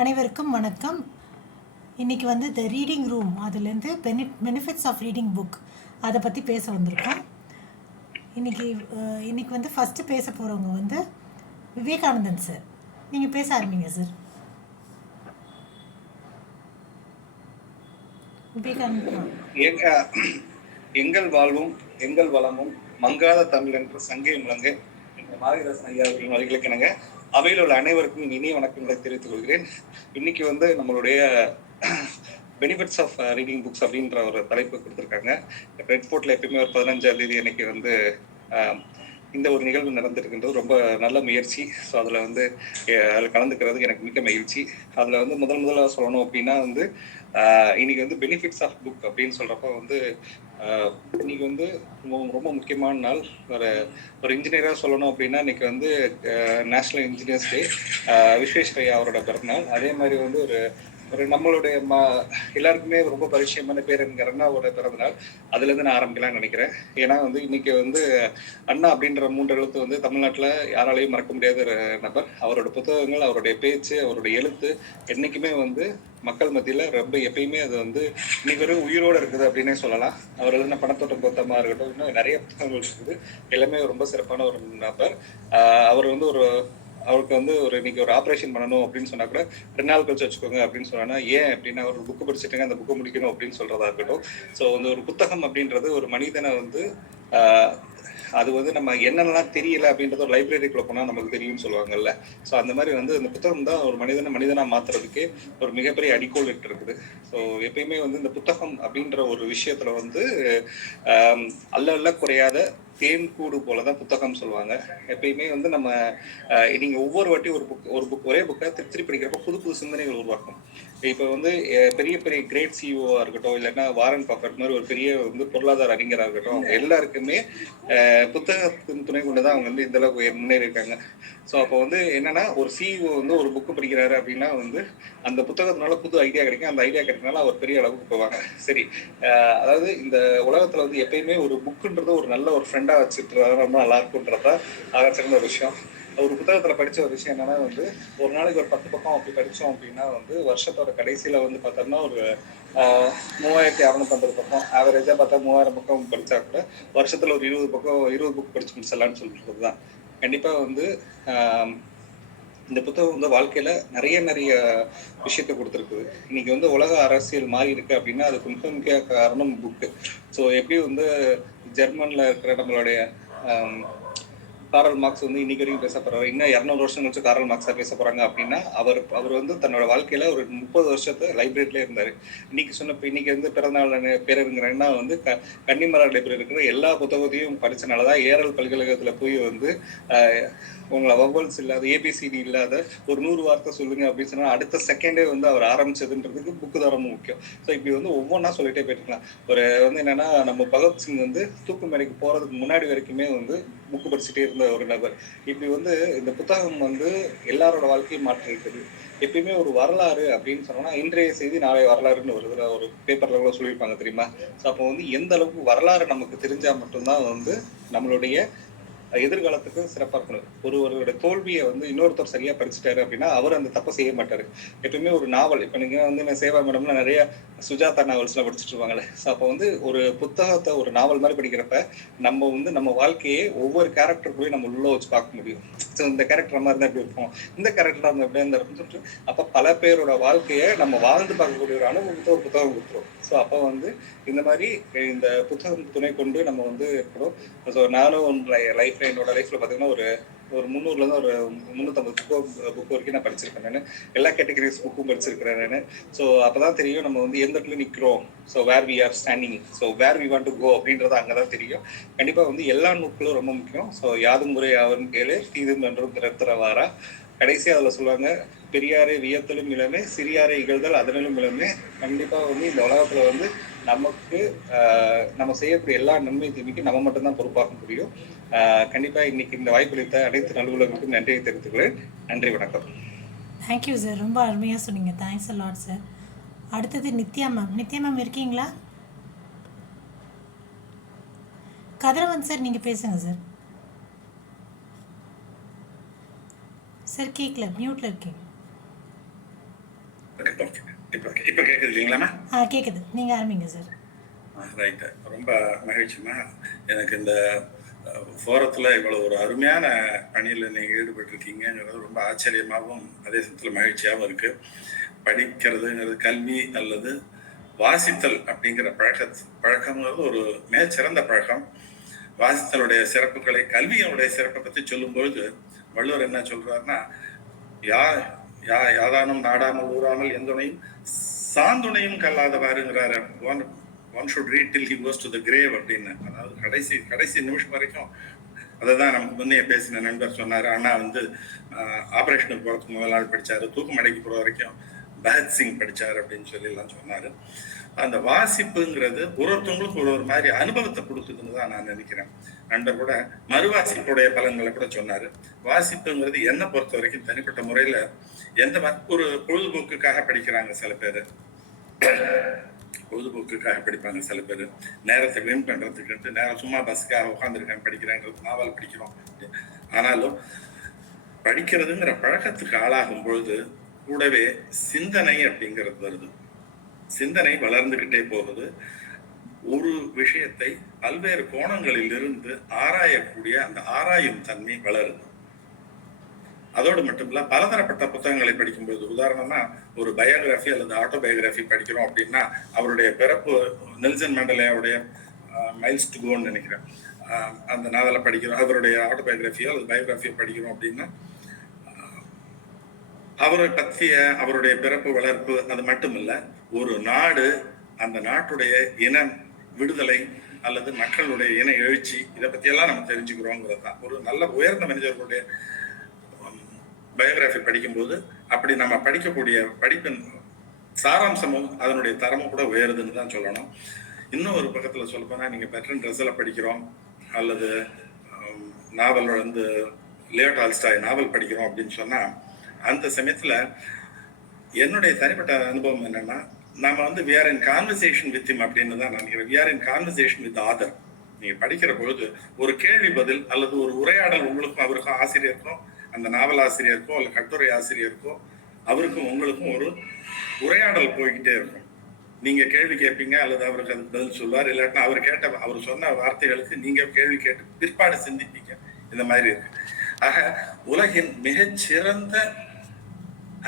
அனைவருக்கும் வணக்கம். இன்றைக்கி வந்து த ரீடிங் ரூம் அதுலேருந்து பெனிஃபிட்ஸ் ஆஃப் ரீடிங் புக் அதை பற்றி பேச வந்திருக்கோம். இன்றைக்கி வந்து ஃபஸ்ட்டு பேச போகிறவங்க வந்து விவேகானந்தன் சார். நீங்கள் பேச ஆரம்பிங்க சார். விவேகானந்தன். எங்கள் வாழ்வும் எங்கள் வளமும் மங்காத தமிழ் என்று சங்கை முழங்க என்ற மாரிதாசன் ஐயா அவர்களின் வழிகளுக்கு எனக்கு அவையில் உள்ள அனைவருக்கும் இனிய வணக்கங்களை தெரிவித்துக் கொள்கிறேன். இன்னைக்கு வந்து நம்மளுடைய பெனிஃபிட்ஸ் ஆஃப் ரீடிங் புக்ஸ் அப்படின்ற ஒரு தலைப்பு கொடுத்துருக்காங்க. ரெட்ஃபோர்ட்ல எப்பயுமே ஒரு 15ஆம் தேதி அன்னைக்கு வந்து இந்த ஒரு நிகழ்வு நடந்திருக்கின்றது. ரொம்ப நல்ல முயற்சி. ஸோ அதில் வந்து அதில் கலந்துக்கிறதுக்கு எனக்கு மிக்க மகிழ்ச்சி. அதில் வந்து முதலாக சொல்லணும் அப்படின்னா வந்து இன்னைக்கு வந்து பெனிஃபிட்ஸ் ஆஃப் புக் அப்படின்னு சொல்கிறப்ப வந்து இன்னைக்கு வந்து ரொம்ப முக்கியமான நாள். ஒரு இன்ஜினியராக சொல்லணும் அப்படின்னா இன்னைக்கு வந்து நேஷ்னல் இன்ஜினியர்ஸ் டே, விஸ்வேஸ்வரய்யா அவரோட பிறந்தநாள். அதே மாதிரி வந்து ஒரு நம்மளுடைய எல்லாருக்குமே ரொம்ப பரிச்சயமான பேருங்கிற அண்ணாவோட பிறந்தநாள். அதுலேருந்து நான் ஆரம்பிக்கலாம்னு நினைக்கிறேன். ஏன்னா வந்து இன்னைக்கு வந்து அண்ணா அப்படின்ற 3 எழுத்து வந்து தமிழ்நாட்டில் யாராலையும் மறக்க முடியாத ஒரு நபர். அவரோட புத்தகங்கள், அவருடைய பேச்சு, அவருடைய எழுத்து என்னைக்குமே வந்து மக்கள் மத்தியில் ரொம்ப எப்பயுமே அது வந்து இன்னைக்கு ஒரு உயிரோடு இருக்குது அப்படின்னே சொல்லலாம். அவர் எழுதின பணத்தோட்டம் பொத்தமாக இருக்கட்டும், இன்னும் நிறைய புத்தகங்கள் இருக்குது. எல்லாமே ரொம்ப சிறப்பான ஒரு நபர். அவர் வந்து அவருக்கு வந்து இன்னைக்கு ஒரு ஆப்ரேஷன் பண்ணணும் அப்படின்னு சொன்னா கூட 2 நாள் கழிச்சு வச்சுக்கோங்க அப்படின்னு சொன்னா, ஏன் அப்படின்னா ஒரு புக்கு படிச்சுட்டுங்க, அந்த புக்கை முடிக்கணும் அப்படின்னு சொல்றதா இருக்கட்டும். ஸோ வந்து ஒரு புத்தகம் அப்படின்றது ஒரு மனிதனை வந்து அது வந்து நம்ம என்னென்னலாம் தெரியல அப்படின்றத ஒரு லைப்ரரிக்குள்ள போனால் நமக்கு தெரியும்னு சொல்லுவாங்கல்ல. ஸோ அந்த மாதிரி வந்து இந்த புத்தகம் தான் ஒரு மனிதனாக மாற்றுறதுக்கு ஒரு மிகப்பெரிய அடிக்கோல் இட்டு இருக்குது. ஸோ எப்பயுமே வந்து இந்த புத்தகம் அப்படின்ற ஒரு விஷயத்துல வந்து அல்ல குறையாத தேன் கூடு போலதான் புத்தகம் சொல்லுவாங்க. எப்பயுமே வந்து நம்ம நீங்க ஒவ்வொரு வாட்டி ஒரு புக் ஒரே புக்கை திருப்பி படிக்கிறப்ப புது சிந்தனைகள் உருவாக்கும். இப்போ வந்து பெரிய கிரேட் சிஇஓவா இருக்கட்டும், இல்லைன்னா வாரன் பஃபெட் மாதிரி ஒரு பெரிய வந்து பொருளாதார அறிஞராக இருக்கட்டும், அவங்க எல்லாருக்குமே புத்தகத்தின் துணை கொண்டுதான் அவங்க வந்து இந்த அளவுக்கு முன்னேறி இருக்காங்க. ஸோ அப்போ வந்து என்னன்னா ஒரு சிஇஓ வந்து ஒரு புக்கு படிக்கிறாரு அப்படின்னா வந்து அந்த புத்தகத்தினால புது ஐடியா கிடைக்கும். அந்த ஐடியா கிடைக்கிறதுனால அவர் பெரிய அளவுக்கு போவாங்க. சரி, அதாவது இந்த உலகத்துல வந்து எப்பயுமே ஒரு புக்குன்றது ஒரு நல்ல ஒரு ஃப்ரெண்டா வச்சுட்டு ரொம்ப நல்லா இருக்குன்றதான் சிறந்த ஒரு விஷயம். ஒரு புத்தகத்துல படிச்ச ஒரு விஷயம் என்னன்னா வந்து ஒரு நாளைக்கு ஒரு 10 பக்கம் அப்படி படிச்சோம் அப்படின்னா வந்து வருஷத்தோட கடைசியில வந்து பார்த்தோம்னா ஒரு 3650 பக்கம், ஆவரேஜா பார்த்தா 3000 பக்கம் படிச்சா கூட வருஷத்துல ஒரு 20 புக் படிச்சு முடிச்சிடலாம்னு சொல்றது தான். கண்டிப்பா வந்து இந்த புத்தகம் வந்து வாழ்க்கையில நிறைய விஷயத்த கொடுத்துருக்குது. இன்னைக்கு வந்து உலக அரசியல் மாறி இருக்கு அப்படின்னா அதுக்கு முக்கிய காரணம் புக்கு. ஸோ எப்படி வந்து ஜெர்மன்ல இருக்கிற நம்மளுடைய காரல் மார்க்ஸ் வந்து இன்னைக்கு வரைக்கும் பேசப்படுறாரு. இன்னும் 200 வருஷம் கழிச்சு காரல் மார்க்ஸா பேச போறாங்க அப்படின்னா அவர் வந்து தன்னோட வாழ்க்கையில ஒரு 30 வருஷத்தை லைப்ரரியிலே இருந்தாரு. இன்னைக்கு வந்து பிறந்தநாள் பேரறிஞர்னா வந்து கன்னிமரா லைப்ரரி இருக்கிற எல்லா புத்தகத்தையும் படிச்சனாலதான் ஏரல் பல்கலைக்கழகத்துல போய் வந்து உங்களை வவல்ஸ் இல்லாத ஏபிசிடி இல்லாத ஒரு 100 வார்த்தை சொல்லுங்க அப்படின்னு சொன்னா அடுத்த செகண்டே வந்து அவர் ஆரம்பிச்சதுன்றதுக்கு புக்கு தான் ரொம்ப முக்கியம். ஸோ இப்படி வந்து ஒவ்வொன்றா சொல்லிட்டே போயிருக்கலாம். வந்து என்னன்னா நம்ம பகத்சிங் வந்து தூக்கு மேடைக்கு போறதுக்கு முன்னாடி வரைக்குமே வந்து புக்கு படிச்சுட்டே இருந்த ஒரு நபர். இப்படி வந்து இந்த புத்தகம் வந்து எல்லாரோட வாழ்க்கையும் மாற்றி இருக்குது. எப்பயுமே ஒரு வரலாறு அப்படின்னு சொன்னோம்னா இன்றைய செய்தி நாளை வரலாறுன்னு ஒரு பேப்பர்ல கூட சொல்லியிருப்பாங்க தெரியுமா. ஸோ அப்போ வந்து எந்த அளவுக்கு வரலாறு நமக்கு தெரிஞ்சா மட்டும்தான் வந்து நம்மளுடைய எதிர்காலத்துக்கு சிறப்பாக இருக்கணும். ஒருவரோட தோல்வியை வந்து இன்னொருத்தர் சரியா படிச்சுட்டாரு அப்படின்னா அவர் அந்த தப்பை செய்ய மாட்டாரு. எப்பயுமே ஒரு நாவல், இப்போ நீங்க வந்து சேவா மேடம்ல நிறைய சுஜாதா நாவல்ஸ்லாம் படிச்சுட்டு இருப்பாங்களே. ஸோ அப்போ வந்து ஒரு புத்தகத்தை ஒரு நாவல் மாதிரி படிக்கிறப்ப நம்ம வந்து நம்ம வாழ்க்கையை ஒவ்வொரு கேரக்டருக்குள்ளேயும் நம்ம உள்ள வச்சு பார்க்க முடியும். ஸோ இந்த கேரக்டர் மாதிரி இருந்தால் எப்படி இருப்போம், இந்த கேரக்டர் இருந்தால் எப்படி இருந்தாருன்னு சொல்லிட்டு அப்போ பல பேரோட வாழ்க்கையை நம்ம வாழ்ந்து பார்க்கக்கூடிய ஒரு அனுபவத்தை ஒரு புத்தகம் கொடுத்துரும். ஸோ அப்போ வந்து இந்த மாதிரி இந்த புத்தகம் துணை கொண்டு நம்ம வந்து இருக்கணும். ஸோ நானும் என்னோட லைஃப்ல பார்த்தீங்கன்னா ஒரு 300லேருந்து ஒரு 350 புக் வரைக்கும் நான் படிச்சிருக்கேன். நான் எல்லா கேட்டகரிஸ் புக்கும் படிச்சிருக்கிறேன் நான். ஸோ அப்போதான் தெரியும் நம்ம வந்து எந்த இடத்துல நிற்கிறோம். So where we are standing, so where we want to go அப்படின்றது அங்கே தான் தெரியும். கண்டிப்பாக வந்து எல்லா நூட்களும் ரொம்ப முக்கியம். ஸோ யாதும் முறை யாவரும் கேளு தீதும் என்றும் திறத்துறவாரா. கடைசியாக அதில் சொல்லுவாங்க, பெரியாரை வியத்தலும் இளமே, சிறியாரை இகழ்தல் அதனிலும் இளமே. கண்டிப்பாக வந்து இந்த உலகத்தில் வந்து நமக்கு நம்ம செய்யக்கூடிய எல்லா நன்மை தீமைக்கு நம்ம மட்டும்தான் பொறுப்பாக முடியும். கண்டிப்பா இன்னைக்கு இந்த வாய்ப்பளித்த அனைத்து நல்வுகளுக்கும் நன்றியை தெரிவித்துக்கிறேன். நன்றி, வணக்கம். தேங்க்யூ சார், ரொம்ப அருமையாக சொன்னீங்க. Thanks a lot sir. அடுத்தது நித்யா மேம் இருக்கீங்களா? கதிரவன் சார் நீங்கள் பேசுங்க சார். சார் கேட்கல, மியூட்டில் இருக்கீங்க. இப்போ கேட்குது இல்லைங்களாம்மா? கேட்குது. நீங்கள் ஆரம்பிங்க சார். ரைட்டு. ரொம்ப மகிழ்ச்சிம்மா. எனக்கு இந்த ஃபோரத்தில் இவ்வளோ ஒரு அருமையான பணியில் நீங்கள் ஈடுபட்டிருக்கீங்கிறது ரொம்ப ஆச்சரியமாகவும் அதே சமயத்தில் மகிழ்ச்சியாகவும் இருக்குது. படிக்கிறதுங்கிறது கல்வி அல்லது வாசித்தல் அப்படிங்கிற பழக்கங்கிறது ஒரு மிகச்சிறந்த பழக்கம். வாசித்தலுடைய சிறப்புகளை, கல்வியினுடைய சிறப்பை பற்றி சொல்லும்பொழுது வள்ளுவர் என்ன சொல்றாருன்னா, யாதானும் நாடாமல் ஊறாமல் எந்துணையும் சாந்துணையும் கல்லாதவாருங்கிறாரு. One should read till he goes to the grave அப்படின்னு. அதாவது கடைசி நிமிஷம் வரைக்கும். அதை தான் நமக்கு முன்னே பேசின நண்பர் சொன்னார். அண்ணா வந்து ஆப்ரேஷனுக்கு போகிறதுக்கு முதல் நாள் படித்தார், தூக்குமடைக்கு போகிற வரைக்கும் பகத்சிங் படித்தார் அப்படின்னு சொல்லி எல்லாம் சொன்னார். அந்த வாசிப்புங்கிறது ஒருத்தவங்களுக்கு ஒரு மாதிரி அனுபவத்தை கொடுக்குதுன்னு தான் நான் நினைக்கிறேன். நண்பர் கூட மறுவாசிப்புடைய பலன்களை கூட சொன்னார். வாசிப்புங்கிறது என்னை பொறுத்த வரைக்கும் தனிப்பட்ட முறையில் எந்த ஒரு பொழுதுபோக்குக்காக படிக்கிறாங்க சில பேர், பொழுதுபோக்குக்காக படிப்பாங்க சில பேர், நேரத்தை வின் பண்ணுறதுக்கு நேரம் சும்மா பஸ்ஸுக்காக உட்காந்துருக்கேன் படிக்கிறேன்றது, நாவல் படிக்கிறோம். ஆனாலும் படிக்கிறதுங்கிற பழக்கத்துக்கு ஆளாகும் பொழுது கூடவே சிந்தனை அப்படிங்கிறது வருது. சிந்தனை வளர்ந்துகிட்டே போகுது. ஒரு விஷயத்தை பல்வேறு கோணங்களில் இருந்து ஆராயக்கூடிய அந்த ஆராயும் தன்மை வளருது. அதோடு மட்டும் இல்ல, பலதரப்பட்ட புத்தகங்களை படிக்கும்போது, உதாரணமா ஒரு பயோகிராஃபி அல்லது ஆட்டோபயோகிராஃபி படிக்கிறோம் அப்படின்னா, அவருடைய பிறப்பு நெல்சன் மண்டேலாவுடைய மைல்ஸ் டு கோன்னு நினைக்கிறேன், அந்த நாவலை படிக்கிறோம். அவருடைய ஆட்டோபயோகிராஃபியோ அல்லது பயோகிராஃபியோ படிக்கிறோம் அப்படின்னா, அவரை பற்றிய அவருடைய பிறப்பு வளர்ப்பு அது மட்டும் இல்லை, ஒரு நாடு, அந்த நாட்டுடைய இன விடுதலை அல்லது மக்களுடைய இன எழுச்சி, இதை பற்றியெல்லாம் நம்ம தெரிஞ்சுக்கிறோங்கிறது தான். ஒரு நல்ல உயர்ந்த மனிதர்களுடைய பயோகிராஃபி படிக்கும்போது அப்படி நம்ம படிக்கக்கூடிய படிப்பின் சாராம்சமும் அதனுடைய தரமும் கூட உயருதுன்னு தான் சொல்லணும். இன்னும் ஒரு பக்கத்தில் சொல்லப்போனால், நீங்கள் பெர்ட்ரண்ட் ரசலை படிக்கிறோம் அல்லது நாவல் வந்து லியோ டால்ஸ்டாய் நாவல் படிக்கிறோம் அப்படின்னு சொன்னால், அந்த சமயத்தில் என்னுடைய தனிப்பட்ட அனுபவம் என்னன்னா, நாம வந்து we are in conversation with him அப்படின்னு தான் நினைக்கிறேன். we are in conversation with the author. நீங்க படிக்கிற பொழுது ஒரு கேள்வி பதில் அல்லது ஒரு உரையாடல் உங்களுக்கும் அவருக்கும், ஆசிரியருக்கும், அந்த நாவல் ஆசிரியருக்கோ அல்ல கட்டுரை ஆசிரியருக்கோ, அவருக்கும் உங்களுக்கும் ஒரு உரையாடல் போய்கிட்டே இருக்கும். நீங்க கேள்வி கேட்பீங்க அல்லது அவருக்கு அது பதில் சொல்வார், இல்லாட்டினா அவர் சொன்ன வார்த்தைகளுக்கு நீங்க கேள்வி கேட்டு பிற்பாடு சிந்திப்பீங்க. இந்த மாதிரி இருக்கு. ஆக உலகின் மிகச்சிறந்த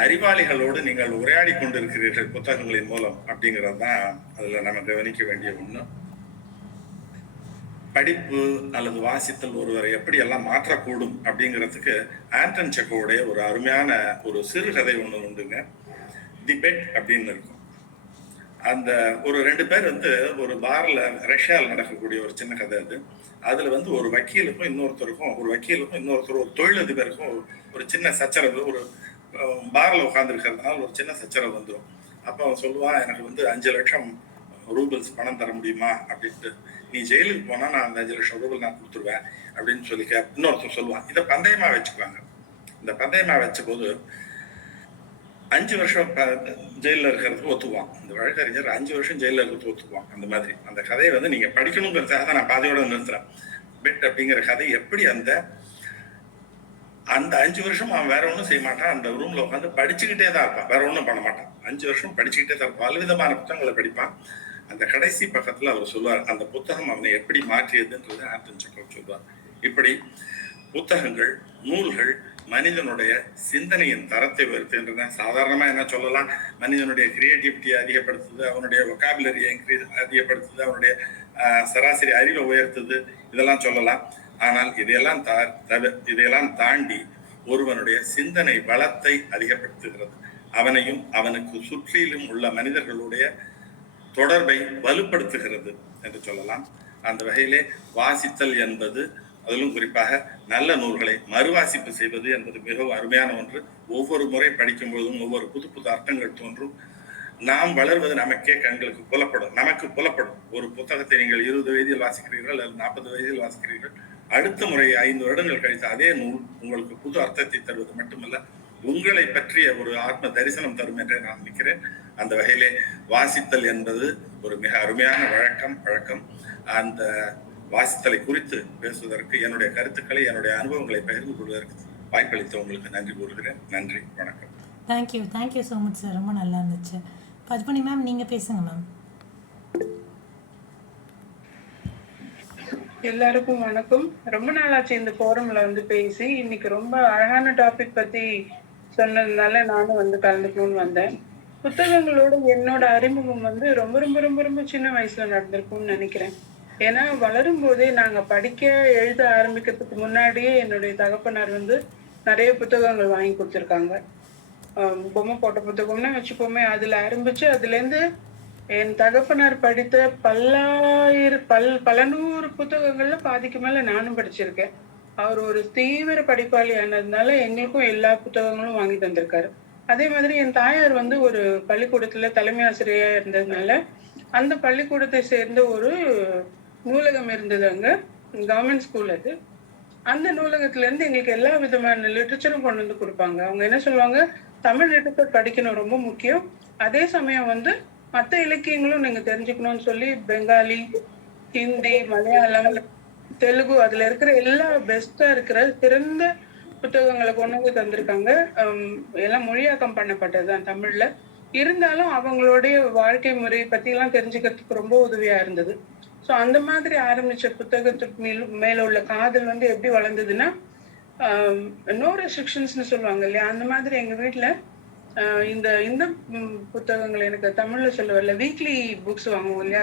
அறிவாளிகளோடு நீங்கள் உரையாடி கொண்டிருக்கிறீர்கள் புத்தகங்களின் மூலம் அப்படிங்கிறது தான் அதுல நம்ம கவனிக்க வேண்டிய ஒண்ணு. படிப்பு அல்லது வாசித்தல் ஒருவரை எப்படி எல்லாம் மாற்றக்கூடும் அப்படிங்கிறதுக்கு ஆண்டன் செக்கோவுடைய ஒரு அருமையான ஒரு சிறுகதை ஒண்ணு உண்டுங்க. தி பெட் அப்படின்னு இருக்கும். அந்த ஒரு 2 பேர் வந்து ஒரு பார்ல, ரஷ்யாவில் நடக்கக்கூடிய ஒரு சின்ன கதை அது. அதுல வந்து ஒரு வக்கீலுக்கும் இன்னொருத்தர் ஒரு தொழிலதிபருக்கும் ஒரு சின்ன சச்சரவு, ஒரு பார்ல உட்கார்ந்து இருக்கிறதுனால ஒரு சின்ன சச்சரவு வந்துடும். அப்போ அவன் சொல்லுவான், எனக்கு வந்து 5 லட்சம் ரூபிள்ஸ் பணம் தர முடியுமா அப்படின்ட்டு. நீ ஜெயிலுக்கு போனா நான் அந்த 5 லட்சம் ரூபாய் நான் கொடுத்துருவேன் அப்படின்னு சொல்லி இன்னொருத்தர் சொல்லுவான். இதை பந்தயமா வச்சுக்குவாங்க. இந்த பந்தயமா வச்ச போது 5 வருஷம் ஜெயிலில் இருக்கிறதுக்கு ஒத்துக்குவான். இந்த வழக்கறிஞர் 5 வருஷம் ஜெயிலில் இருக்கிறது ஒத்துக்குவான். அந்த மாதிரி அந்த கதையை வந்து நீங்க படிக்கணுங்கிறதுக்காக தான் நான் பாதையோட நிறுத்துறேன். பெட் அப்படிங்கிற கதை எப்படி அந்த 5 வருஷம் அவன் வேற ஒன்றும் செய்ய மாட்டான். அந்த ரூம்ல உட்காந்து படிச்சுக்கிட்டே தான் இருப்பான், வேற ஒன்றும் பண்ண மாட்டான். 5 வருஷம் படிச்சுக்கிட்டே தான் இருப்பான், பலவிதமான புத்தகங்களை படிப்பான். அந்த கடைசி பக்கத்துல அவர் சொல்லுவார், அந்த புத்தகம் அவனை எப்படி மாற்றியதுன்றது ஆண்டன் செக்கோவ் சொல்வார். இப்படி புத்தகங்கள், நூல்கள் மனிதனுடைய சிந்தனையின் தரத்தை உயர்த்துகின்றன. சாதாரணமா என்ன சொல்லலாம், மனிதனுடைய கிரியேட்டிவிட்டியை அதிகப்படுத்துது, அவனுடைய வொக்காபுலரியை அதிகப்படுத்துது, அவனுடைய சராசரி அறிவை உயர்த்துது, இதெல்லாம் சொல்லலாம். ஆனால் இதையெல்லாம் தாண்டி ஒருவனுடைய சிந்தனை வளத்தை அதிகப்படுத்துகிறது. அவனையும் அவனுக்கு சுற்றிலும் உள்ள மனிதர்களுடைய தொடர்பை வலுப்படுத்துகிறது என்று சொல்லலாம். அந்த வகையிலே வாசித்தல் என்பது, அதிலும் குறிப்பாக நல்ல நூல்களை மறுவாசிப்பு செய்வது என்பது மிகவும் அருமையான ஒன்று. ஒவ்வொரு முறை படிக்கும் பொழுதும் ஒவ்வொரு புது புது அர்த்தங்கள் தோன்றும். நாம் வளர்வது நமக்கே கண்களுக்கு புலப்படும். ஒரு புத்தகத்தை நீங்கள் 20 வயதில் வாசிக்கிறீர்கள் அல்லது 40 வயதில் வாசிக்கிறீர்கள், அடுத்த முறை 5 வருடங்கள் கழித்து அதே நூல் உங்களுக்கு புது அர்த்தத்தை தருவது மட்டுமல்ல, உங்களை பற்றிய ஒரு ஆத்ம தரிசனம் தரும் என்றே நான் நினைக்கிறேன். அந்த வகையிலே வாசித்தல் என்பது ஒரு மிக அருமையான பழக்கம். அந்த வாசித்தலை குறித்து பேசுவதற்கு, என்னுடைய கருத்துக்களை, என்னுடைய அனுபவங்களை பகிர்ந்து கொள்வதற்கு வாய்ப்பளித்த உங்களுக்கு நன்றி கூறுகிறேன். நன்றி, வணக்கம். Thank you so much sir. ரொம்ப நல்லா இருந்துச்சு. பத்மினி மேம் நீங்கள் பேசுங்க மேம். எல்லாருக்கும் வணக்கம். ரொம்ப நாளாச்சு இந்த ஃபோரம்ல வந்து பேசி. இன்னைக்கு ரொம்ப அழகான டாபிக் பத்தி சொன்னதுனால நானும் வந்து கலந்துக்கணும்னு வந்தேன். புத்தகங்களோட என்னோட அறிமுகம் வந்து ரொம்ப ரொம்ப ரொம்ப ரொம்ப சின்ன வயசுல நடந்திருக்கும்னு நினைக்கிறேன். ஏன்னா வளரும் போதே நாங்க படிக்க எழுத ஆரம்பிக்கிறதுக்கு முன்னாடியே என்னுடைய தகப்பனார் வந்து நிறைய புத்தகங்கள் வாங்கி கொடுத்துருக்காங்க. பொம்மை போட்ட புத்தகம்னு வச்சுப்போமே, அதுல ஆரம்பிச்சு அதுல இருந்து என் தகப்பனார் படித்த பல நூறு புத்தகங்கள்ல பாதிக்கு மேல நானும் படிச்சிருக்கேன். அவர் ஒரு தீவிர படிப்பாளி ஆனதுனால எங்களுக்கும் எல்லா புத்தகங்களும் வாங்கி தந்திருக்காரு. அதே மாதிரி என் தாயார் வந்து ஒரு பள்ளிக்கூடத்துல தலைமை ஆசிரியரா இருந்ததுனால அந்த பள்ளிக்கூடத்தை சேர்ந்த ஒரு நூலகம் இருந்தது அங்க, கவர்மெண்ட் ஸ்கூல் அது. அந்த நூலகத்துல இருந்து எங்களுக்கு எல்லா விதமான லிட்டரேச்சரும் கொண்டு வந்து கொடுப்பாங்க. அவங்க என்ன சொல்லுவாங்க, தமிழ் லிட்டரேச்சர் படிக்கணும் ரொம்ப முக்கியம், அதே சமயம் வந்து மற்ற இலக்கியங்களும் நீங்க தெரிஞ்சுக்கணும்னு சொல்லி பெங்காலி, ஹிந்தி, மலையாளம், தெலுங்கு அதுல இருக்கிற எல்லா பெஸ்டா இருக்கிற சிறந்த புத்தகங்களை கொண்டு வந்து தந்திருக்காங்க. எல்லாம் மொழியாக்கம் பண்ணப்பட்டதுதான் தமிழ்ல. இருந்தாலும் அவங்களுடைய வாழ்க்கை முறை பத்தி எல்லாம் தெரிஞ்சுக்கிறதுக்கு ரொம்ப உதவியா இருந்தது. ஸோ அந்த மாதிரி ஆரம்பிச்ச புத்தகத்துக்கு மேல உள்ள காதல் வந்து எப்படி வளர்ந்ததுன்னா, நோ ரெஸ்ட்ரிக்ஷன்ஸ்னு சொல்லுவாங்க இல்லையா, அந்த மாதிரி எங்க வீட்டுல இந்த இந்த புத்தகங்கள், எனக்கு தமிழ்ல சொல்ல வரல, வீக்லி புக்ஸ் வாங்குவோம் இல்லையா,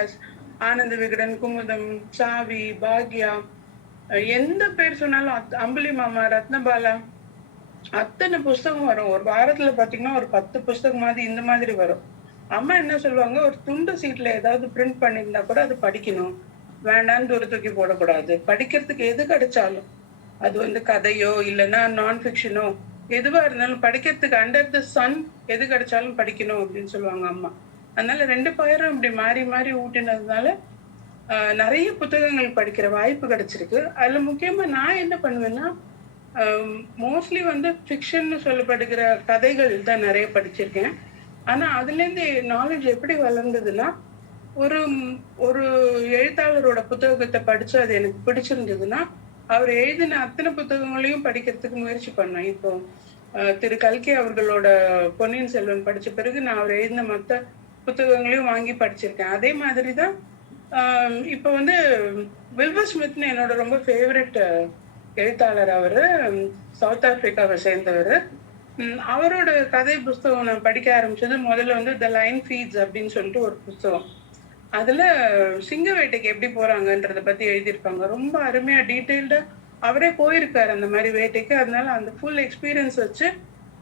ஆனந்த விகடன், குமுதம், சாவி, பாக்யா, எந்த பேர் சொன்னாலும் அம்புலி மாமா, ரத்னபாலா, அத்தனை புஸ்தகம் வரும். ஒரு வாரத்துல பாத்தீங்கன்னா ஒரு 10 புஸ்தகம் மாதிரி இந்த மாதிரி வரும். அம்மா என்ன சொல்லுவாங்க, ஒரு துண்டு சீட்ல ஏதாவது பிரிண்ட் பண்ணியிருந்தா கூட அது படிக்கணும், வேண்டான்னு ஒரு தூக்கி போடக்கூடாது. படிக்கிறதுக்கு எது கிடைச்சாலும், அது வந்து கதையோ இல்லைன்னா நான் ஃபிக்ஷனோ எதுவா இருந்தாலும் படிக்கிறதுக்கு அண்டர் த சன் எது கிடைச்சாலும் படிக்கணும் அப்படின்னு சொல்லுவாங்க அம்மா. அதனால 2 பேரும் இப்படி மாறி மாறி ஊட்டினதுனால நிறைய புத்தகங்கள் படிக்கிற வாய்ப்பு கிடைச்சிருக்கு. அதுல முக்கியமா நான் என்ன பண்ணுவேன்னா, மோஸ்ட்லி வந்து ஃபிக்ஷன் சொல்லப்படுகிற கதைகள் தான் நிறைய படிச்சிருக்கேன். ஆனா அதுல இருந்து நாலேஜ் எப்படி வளர்ந்ததுன்னா, ஒரு ஒரு எழுத்தாளரோட புத்தகத்தை படிச்சு அது எனக்கு பிடிச்சிருந்ததுன்னா அவர் எழுதின அத்தனை புத்தகங்களையும் படிக்கிறதுக்கு முயற்சி பண்ணேன். இப்போ திரு கல்கி அவர்களோட பொன்னியின் செல்வன் படிச்ச பிறகு நான் அவர் எழுதின மற்ற புத்தகங்களையும் வாங்கி படிச்சிருக்கேன். அதே மாதிரிதான் இப்போ வந்து வில்பர் ஸ்மித்னு என்னோட ரொம்ப ஃபேவரட் எழுத்தாளர். அவரு சவுத் ஆப்பிரிக்காவை சேர்ந்தவர். அவரோட கதை புஸ்தகம் நான் படிக்க ஆரம்பிச்சது முதல்ல வந்து த லைன் ஃபீட்ஸ் அப்படின்னு சொல்லிட்டு ஒரு புஸ்தகம். அதுல சிங்க வேட்டைக்கு எப்படி போறாங்கன்றத பத்தி எழுதியிருப்பாங்க. ரொம்ப அருமையா டீட்டெயில்டா அவரே போயிருக்காரு அந்த மாதிரி வேட்டைக்கு. அதனால அந்த ஃபுல் எக்ஸ்பீரியன்ஸ் வச்சு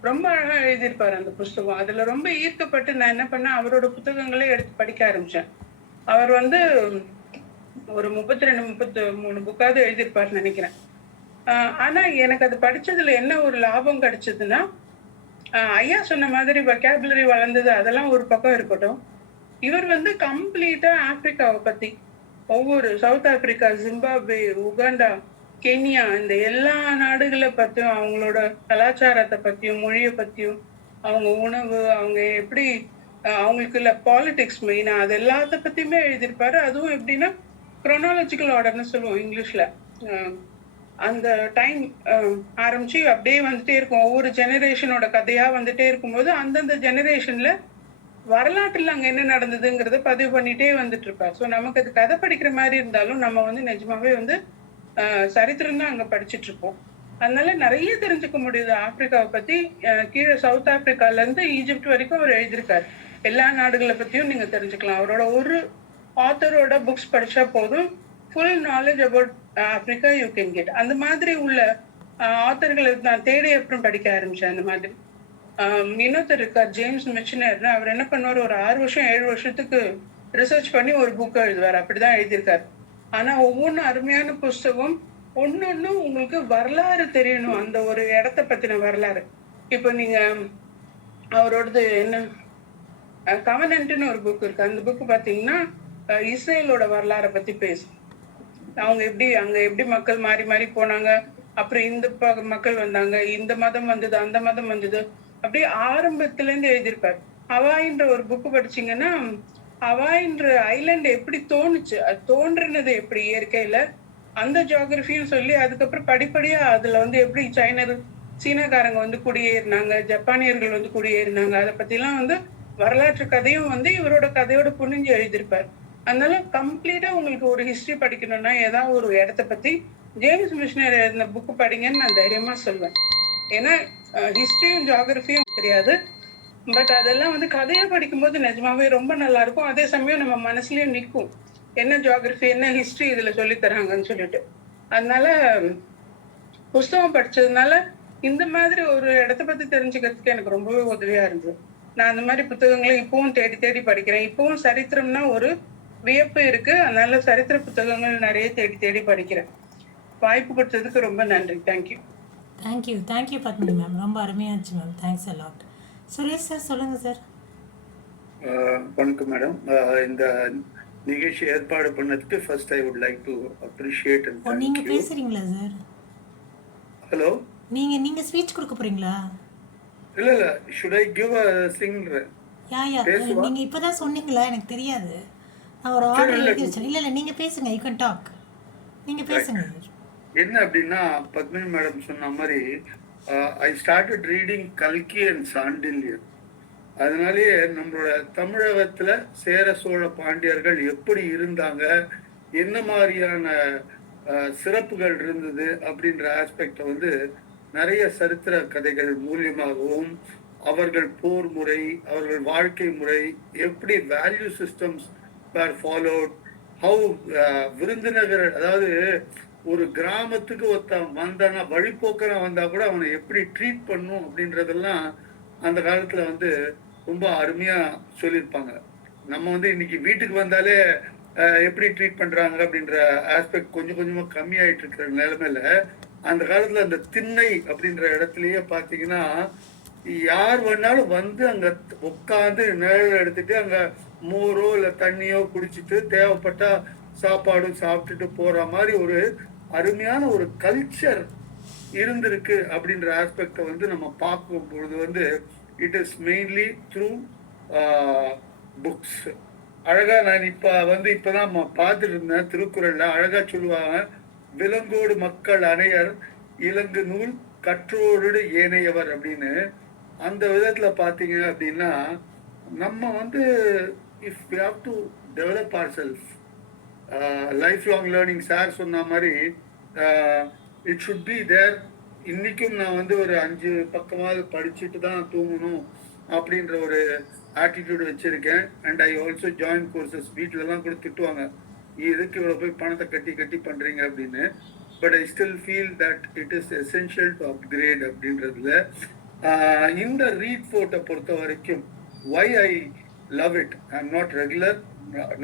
ரொம்ப அழகா எழுதியிருப்பாரு அந்த புஸ்தகம். அதுல ரொம்ப ஈர்க்கப்பட்டு நான் என்ன பண்ணேன், அவரோட புத்தகங்களே எடுத்து படிக்க ஆரம்பிச்சேன். அவர் வந்து ஒரு 32-33 புக்காவது எழுதியிருப்பாருன்னு நினைக்கிறேன். ஆனா எனக்கு அது படிச்சதுல என்ன ஒரு லாபம் கிடைச்சதுன்னா, ஐயா சொன்ன மாதிரி வொக்காபுலரி வளர்ந்தது அதெல்லாம் ஒரு பக்கம் இருக்கட்டும், இவர் வந்து கம்ப்ளீட்டா ஆப்பிரிக்காவை பத்தி, ஒவ்வொரு south Africa, Zimbabwe, Uganda, Kenya, இந்த எல்லா நாடுகளை பத்தியும், அவங்களோட கலாச்சாரத்தை பத்தியும், மொழியை பத்தியும், அவங்க உணவு, அவங்க எப்படி, அவங்களுக்குள்ள பாலிடிக்ஸ் மெயினா, அது எல்லாத்த பத்தியுமே எழுதியிருப்பாரு. அதுவும் எப்படின்னா குரோனாலஜிக்கல் ஆர்டர்னு சொல்லுவோம் இங்கிலீஷ்ல. அந்த டைம் ஆரம்பிச்சு அப்படியே வந்துட்டே இருக்கும். ஒவ்வொரு ஜெனரேஷனோட கதையா வந்துட்டே இருக்கும்போது அந்தந்த ஜெனரேஷன்ல வரலாற்றுல அங்க என்ன நடந்ததுங்கிறத பதிவு பண்ணிட்டே வந்துட்டு இருப்பார். ஸோ நமக்கு அது கதை படிக்கிற மாதிரி இருந்தாலும் நம்ம வந்து நிஜமாவே வந்து சரித்திரம் தான் அங்க படிச்சுட்டு இருப்போம். அதனால நிறைய தெரிஞ்சுக்க முடியுது ஆப்பிரிக்காவை பத்தி. கீழே சவுத் ஆப்பிரிக்கால இருந்து ஈஜிப்ட் வரைக்கும் அவர் எழுதியிருக்காரு. எல்லா நாடுகளை பத்தியும் நீங்க தெரிஞ்சுக்கலாம். அவரோட ஒரு ஆத்தரோட புக்ஸ் படிச்சா போதும், full knowledge about Africa you can get. அந்த மாதிரி உள்ள ஆத்தர்களை நான் தேடி அப்புறம் படிக்க ஆரம்பிச்சேன். அந்த மாதிரி இன்னொருத்தர் இருக்கார், ஜேம்ஸ் மிச்சனர். அவர் என்ன பண்ணுவார், ஒரு 6 வருஷம் 7 வருஷத்துக்கு ரிசர்ச் பண்ணி ஒரு புக் எழுதுவார். அப்படிதான் எழுதியிருக்காரு. ஆனா ஒவ்வொன்றும் அருமையான புஸ்தகம். ஒன்னொன்னும் உங்களுக்கு வரலாறு தெரியணும், அந்த ஒரு இடத்த பத்தின வரலாறு. இப்போ நீங்க அவரோடது என்ன, கவனன்ட்னு ஒரு புக் இருக்கு. அந்த புக் பாத்தீங்கன்னா இஸ்ரேலோட வரலாறை பத்தி பேசும். அவங்க எப்படி அங்க எப்படி மக்கள் மாறி மாறி போனாங்க, அப்புறம் இந்த மக்கள் வந்தாங்க, இந்த மதம் வந்தது, அந்த மதம் வந்தது, அப்படியே ஆரம்பத்துல இருந்து எழுதியிருப்பாரு. ஹவாயின்ற ஒரு புக்கு படிச்சீங்கன்னா, ஹவாயின்ற ஐலாண்ட் எப்படி தோணுச்சு, அது தோன்றினது எப்படி இயற்கையில, அந்த ஜியோகிரபியும் சொல்லி அதுக்கப்புறம் படிப்படியா அதுல வந்து எப்படி சைனர் சீனாக்காரங்க வந்து குடியேறினாங்க, ஜப்பானியர்கள் வந்து குடியேறினாங்க, அதை பத்திலாம் வந்து வரலாற்று கதையும் வந்து இவரோட கதையோட புரிஞ்சு எழுதியிருப்பார். அதனால கம்ப்ளீட்டா உங்களுக்கு ஒரு ஹிஸ்டரி படிக்கணும்னா ஏதாவது ஒரு இடத்த பத்தி ஜேம்ஸ் மிஷனர் எழுதின புக் படிங்கன்னு நான் தைரியமா சொல்வேன். ஏன்னா ஹிஸ்டரியும் ஜியாகிரபியும் தெரியாது, பட் அதெல்லாம் வந்து கதையா படிக்கும்போது நிஜமாவே ரொம்ப நல்லா இருக்கும். அதே சமயம் நம்ம மனசுலயும் நிற்கும், என்ன ஜியாகிரபி என்ன ஹிஸ்டரி இதுல சொல்லி தராங்கன்னு சொல்லிட்டு. அதனால புஸ்தகம் படிச்சதுனால இந்த மாதிரி ஒரு இடத்த பத்தி தெரிஞ்சுக்கிறதுக்கு எனக்கு ரொம்பவே உதவியா இருந்தது. நான் அந்த மாதிரி புத்தகங்களை இப்பவும் தேடி தேடி படிக்கிறேன். இப்பவும் சரித்திரம்னா ஒரு வியப்பு இருக்கு, அதனால சரித்திர புத்தகங்கள் நிறைய தேடி தேடி படிக்கிறேன். வாய்ப்பு கொடுத்ததுக்கு ரொம்ப நன்றி. தேங்க்யூ. தேங்க்யூ பத்மினி மேம், ரொம்ப அருமையாச்சு ma'am. Thanks a lot. Suresh sir சொல்லுங்கள் சார். வணக்கம் மேடம். இந்த நிகழ்ச்சி ஏற்பாடு பண்ணதுக்கு first I would like to appreciate and thank நீங்கள் யூ. பேசுகிறீங்களா சார்? ஹலோ, நீங்கள் ஸ்பீச் கொடுக்க போகிறீங்களா? இல்ல should I give a singer? யா பேசுவா? நீங்கள் இப்போ தான் சொன்னீங்களா? எனக்கு தெரியாது. நான் ஒரு ஆர்டர் எழுதி வச்சேன். இல்லை நீங்கள் பேசுங்க, யூ கேன் டாக். நீங்கள் பேசுங்க சார். என்ன அப்படின்னா, பத்மினி மேடம் சொன்ன மாதிரி ஐ ஸ்டார்டட் ரீடிங் கல்கி அண்ட் சாண்டில்யன். அதனாலேயே நம்மளோட தமிழகத்துல சேர சோழ பாண்டியர்கள் எப்படி இருந்தாங்க, என்ன மாதிரியான சிறப்புகள் இருந்தது அப்படின்ற ஆஸ்பெக்டை வந்து நிறைய சரித்திர கதைகள் மூலியமாகவும், அவர்கள் போர் முறை, அவர்கள் வாழ்க்கை முறை, எப்படி value systems were followed, how விருந்தினர்கள், அதாவது ஒரு கிராமத்துக்கு ஒருத்தன் வந்தானா, வழிபோக்கனா வந்தா கூட அவனை எப்படி ட்ரீட் பண்ணும் அப்படின்றதெல்லாம் அந்த காலத்துல வந்து ரொம்ப அருமையா சொல்லியிருப்பாங்க. நம்ம வந்து இன்னைக்கு வீட்டுக்கு வந்தாலே எப்படி ட்ரீட் பண்றாங்க அப்படின்ற ஆஸ்பெக்ட் கொஞ்சம் கொஞ்சமா கம்மியாயிட்டு இருக்கிற நிலைமையில, அந்த காலத்துல அந்த திண்ணை அப்படின்ற இடத்துலயே பாத்தீங்கன்னா யார் வேணாலும் வந்து அங்க உட்காந்து நிழல் எடுத்துட்டு அங்க மோரோ இல்ல தண்ணியோ குடிச்சிட்டு தேவைப்பட்டா சாப்பாடும் சாப்பிட்டுட்டு போற மாதிரி ஒரு அருமையான ஒரு கல்ச்சர் இருந்திருக்கு அப்படின்ற ஆஸ்பெக்டை வந்து நம்ம பார்க்கும் பொழுது வந்து it is mainly through books. அழகா நான் இப்பதான் பார்த்துட்டு இருந்தேன், திருக்குறள்ல அழகா சொல்லுவாங்க, விலங்கோடு மக்கள் அணையர் இலங்கு நூல் கற்றோடு ஏனையவர் அப்படின்னு. அந்த விதத்துல பாத்தீங்க அப்படின்னா நம்ம வந்து if we have to develop our self, life long learning sir சொன்ன மாதிரி இட் ஷுட் பி தேர். இன்னைக்கும் நான் வந்து ஒரு 5 பக்கமாவது படிச்சுட்டு தான் தூங்கணும் அப்படின்ற ஒரு ஆட்டிடியூட் வச்சிருக்கேன். And I also join courses. வீட்டிலலாம் கூட திட்டுவாங்க, எதுக்கு இவ்வளோ போய் பணத்தை கட்டி பண்றீங்க அப்படின்னு. But I still feel that it is essential to upgrade அப்படின்றதுல. இந்த ரீட் ஃபோர்ட்டை பொறுத்த வரைக்கும் why I love it, I am not regular,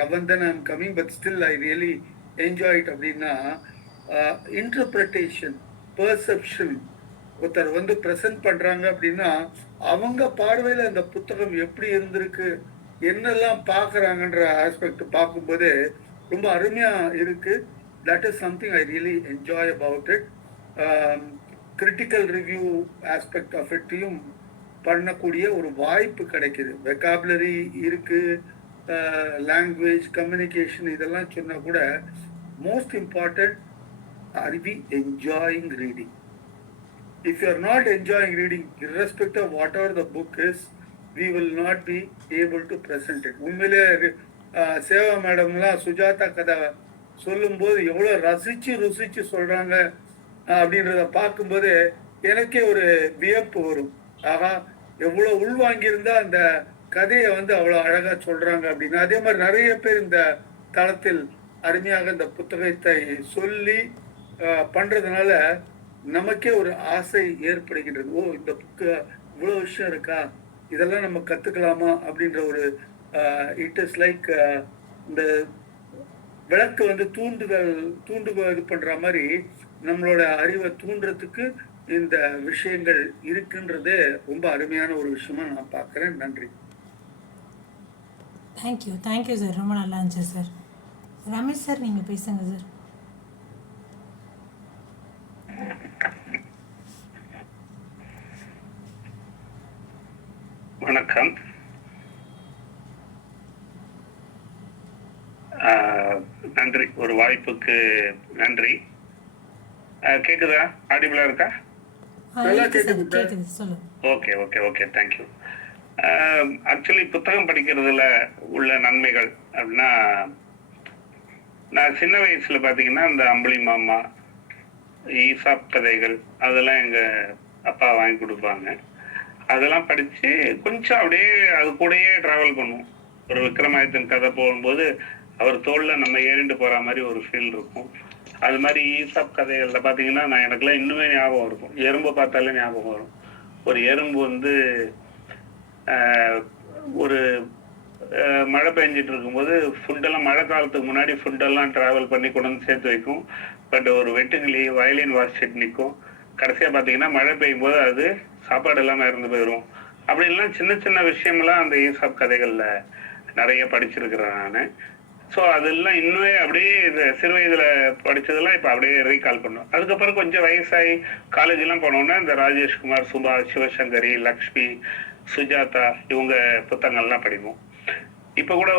now and then I am coming, but still I really enjoy it. அப்படின்னா இன்டர்பிரிட்டேஷன், பெர்செப்ஷன், ஒருத்தர் வந்து present பண்றாங்க அப்படின்னா அவங்க பார்வையில அந்த புத்தகம் எப்படி இருந்திருக்கு, என்னெல்லாம் பார்க்குறாங்கன்ற ஆஸ்பெக்ட் பார்க்கும்போது ரொம்ப அருமையா இருக்கு. That is something I really enjoy about it. Critical review aspect of இட்டையும் பண்ணக்கூடிய ஒரு வாய்ப்பு கிடைக்குது. வெக்காபுலரி இருக்கு, லாங்குவேஜ் கம்யூனிகேஷன் இதெல்லாம் சொன்னா கூட most important, are we enjoying reading? If you are not enjoying reading, irrespective of whatever the book is, we will not be able to present it. உண்மையிலே சேவா மேடம்லாம் சுஜாதா கதை சொல்லும்போது எவ்வளோ ருசிச்சு சொல்றாங்க அப்படின்றத பார்க்கும்போது எனக்கே ஒரு வியப்பு வரும். ஆகா, எவ்வளோ உள்வாங்கியிருந்தா அந்த கதையை வந்து அவ்வளோ அழகா சொல்றாங்க அப்படின்னு. அதே மாதிரி நிறைய பேர் இந்த தளத்தில் அருமையாக இந்த புத்தகத்தை சொல்லி பண்றதுனால நமக்கே ஒரு ஆசை ஏற்படுகின்றது. ஓ, இந்த புக்கு இவ்வளோ விஷயம் இருக்கா, இதெல்லாம் நம்ம கத்துக்கலாமா அப்படின்ற ஒரு இட் இஸ் லைக் இந்த விளக்கு வந்து இது பண்ற மாதிரி நம்மளோட அறிவை தூண்டுறதுக்கு இந்த விஷயங்கள் இருக்குன்றது ரொம்ப அருமையான ஒரு விஷயமா நான் பார்க்குறேன். நன்றி. தேங்க்யூ சார், ரொம்ப நல்லா இருந்துச்சு சார். ரமேஷ் சார் நீங்கள் பேசுங்க சார். வணக்கம். நன்றி, ஒரு வாய்ப்புக்கு நன்றி. கேக்குதா? ஆடிபிளா இருக்கா? நல்லா இருக்கு சார், கேக்குது சார். கேட்குது, சொல்லுங்க. Okay okay okay thank you. Actually புத்தகம் படிக்கிறதுல உள்ள நன்மைகள் அப்படின்னா, நான் சின்ன வயசுல பார்த்தீங்கன்னா இந்த அம்புலி மாமா, ஈசாப் கதைகள் அதெல்லாம் எங்கள் அப்பா வாங்கி கொடுப்பாங்க. அதெல்லாம் படித்து கொஞ்சம் அப்படியே அது கூடயே ட்ராவல் பண்ணுவோம். ஒரு விக்ரமாதித்தன் கதை போகும்போது அவர் தோளில் நம்ம ஏறிண்டு போகிற மாதிரி ஒரு ஃபீல் இருக்கும். அது மாதிரி ஈசாப் கதைகளில் பார்த்தீங்கன்னா நான் எனக்குலாம் இன்னுமே ஞாபகம் இருக்கும். எறும்பை பார்த்தாலே ஞாபகம் வரும். ஒரு எறும்பு வந்து ஒரு மழை பெஞ்சிட்டு இருக்கும்போது ஃபுட்டெல்லாம் மழை காலத்துக்கு முன்னாடி ஃபுட்டெல்லாம் ட்ராவல் பண்ணி கொண்டு வந்து சேர்த்து வைக்கும். பட் ஒரு வெட்டுக்கிளி வயலின் வாசிச்சுட்டு நிற்கும். கடைசியாக பார்த்தீங்கன்னா மழை பெய்யும் போது அது சாப்பாடு இல்லாமல் இறந்து போயிடும். அப்படின்லாம் சின்ன சின்ன விஷயமெல்லாம் அந்த ஈசாப் கதைகளில் நிறைய படிச்சிருக்கிறேன் நான். ஸோ அதெல்லாம் இன்னுமே அப்படியே இது சிறு வயதில் படித்ததெல்லாம் இப்போ அப்படியே ரீகால் பண்ணும். அதுக்கப்புறம் கொஞ்சம் வயசாகி காலேஜெலாம் போனோன்னா இந்த ராஜேஷ்குமார், சுபா, சிவசங்கரி, லக்ஷ்மி, சுஜாதா இவங்க புத்தகங்கள்லாம் படிப்போம். இப்போ கூட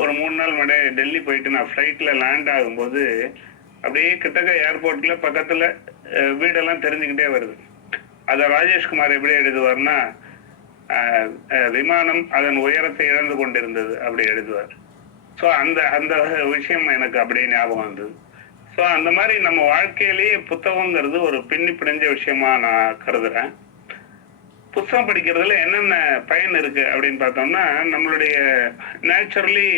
ஒரு 3 நாள் முன்னாடி டெல்லி போயிட்டு நான் ஃப்ளைட்டில் லேண்ட் ஆகும்போது அப்படியே கிட்டக்க ஏர்போர்ட்டில் பக்கத்தில் வீடெல்லாம் தெரிஞ்சுக்கிட்டே வருது. அதை ராஜேஷ்குமார் எப்படி எழுதுவார்னா, விமானம் அதன் உயரத்தை இழந்து கொண்டிருந்தது அப்படி எழுதுவார். ஸோ அந்த அந்த விஷயம் எனக்கு அப்படியே ஞாபகம் வந்தது. ஸோ அந்த மாதிரி நம்ம வாழ்க்கையிலேயே புத்தகங்கிறது ஒரு பின்னி பிணைஞ்ச விஷயமா நான் கருதுறேன். புத்தகம் படிக்கிறதுல என்னென்ன பயன் இருக்கு அப்படின்னு பார்த்தோம்னா, நம்மளுடைய நேச்சுரலி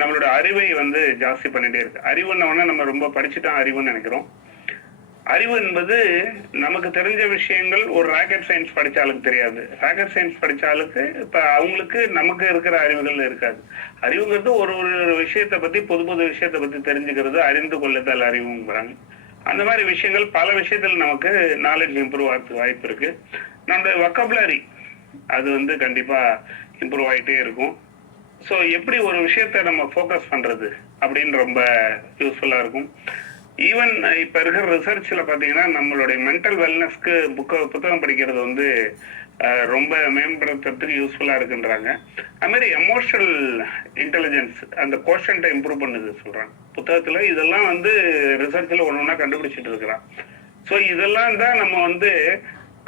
நம்மளோட அறிவை வந்து ஜாஸ்தி பண்ணிட்டே இருக்கு. அறிவுன்னொன்னா நம்ம ரொம்ப படிச்சுட்டோம் அறிவுன்னு நினைக்கிறோம். அறிவு என்பது நமக்கு தெரிஞ்ச விஷயங்கள் ஒரு ராக்கெட் சயின்ஸ் படிச்ச ஆளுக்கு தெரியாது. ராக்கெட் சயின்ஸ் படிச்ச ஆளுக்கு இப்ப அவங்களுக்கு நமக்கு இருக்கிற அறிவுகள் இருக்காது. அறிவுங்கிறது ஒரு ஒரு விஷயத்தை பத்தி புது புது விஷயத்தை பத்தி தெரிஞ்சுக்கிறது, அறிந்து கொள்ளுதல் அறிவுங்கிறாங்க. அந்த மாதிரி விஷயங்கள் பல விஷயத்துல நமக்கு நாலேஜ் இம்ப்ரூவ் ஆகிறதுக்கு வாய்ப்பு இருக்கு. நம்மளோட வொக்கபுலரி அது வந்து கண்டிப்பா இம்ப்ரூவ் ஆகிட்டே இருக்கும். ஸோ எப்படி ஒரு விஷயத்த நம்ம ஃபோக்கஸ் பண்றது அப்படின்னு ரொம்ப யூஸ்ஃபுல்லா இருக்கும். ஈவன் இப்போ இருக்கிற ரிசர்ச்சில் பார்த்தீங்கன்னா நம்மளுடைய மென்டல் வெல்னஸ்க்கு புத்தகம் படிக்கிறது வந்து ரொம்ப மேம்படுத்துறதுக்கு யூஸ்ஃபுல்லாக இருக்குன்றாங்க. அதுமாதிரி எமோஷனல் இன்டெலிஜென்ஸ் அந்த கோஷன்ட்டை இம்ப்ரூவ் பண்ணுது சொல்கிறாங்க புத்தகத்தில். இதெல்லாம் வந்து ரிசர்ச்சில் ஒன்று ஒன்றா கண்டுபிடிச்சிட்டு இருக்கிறான். ஸோ இதெல்லாம் தான் நம்ம வந்து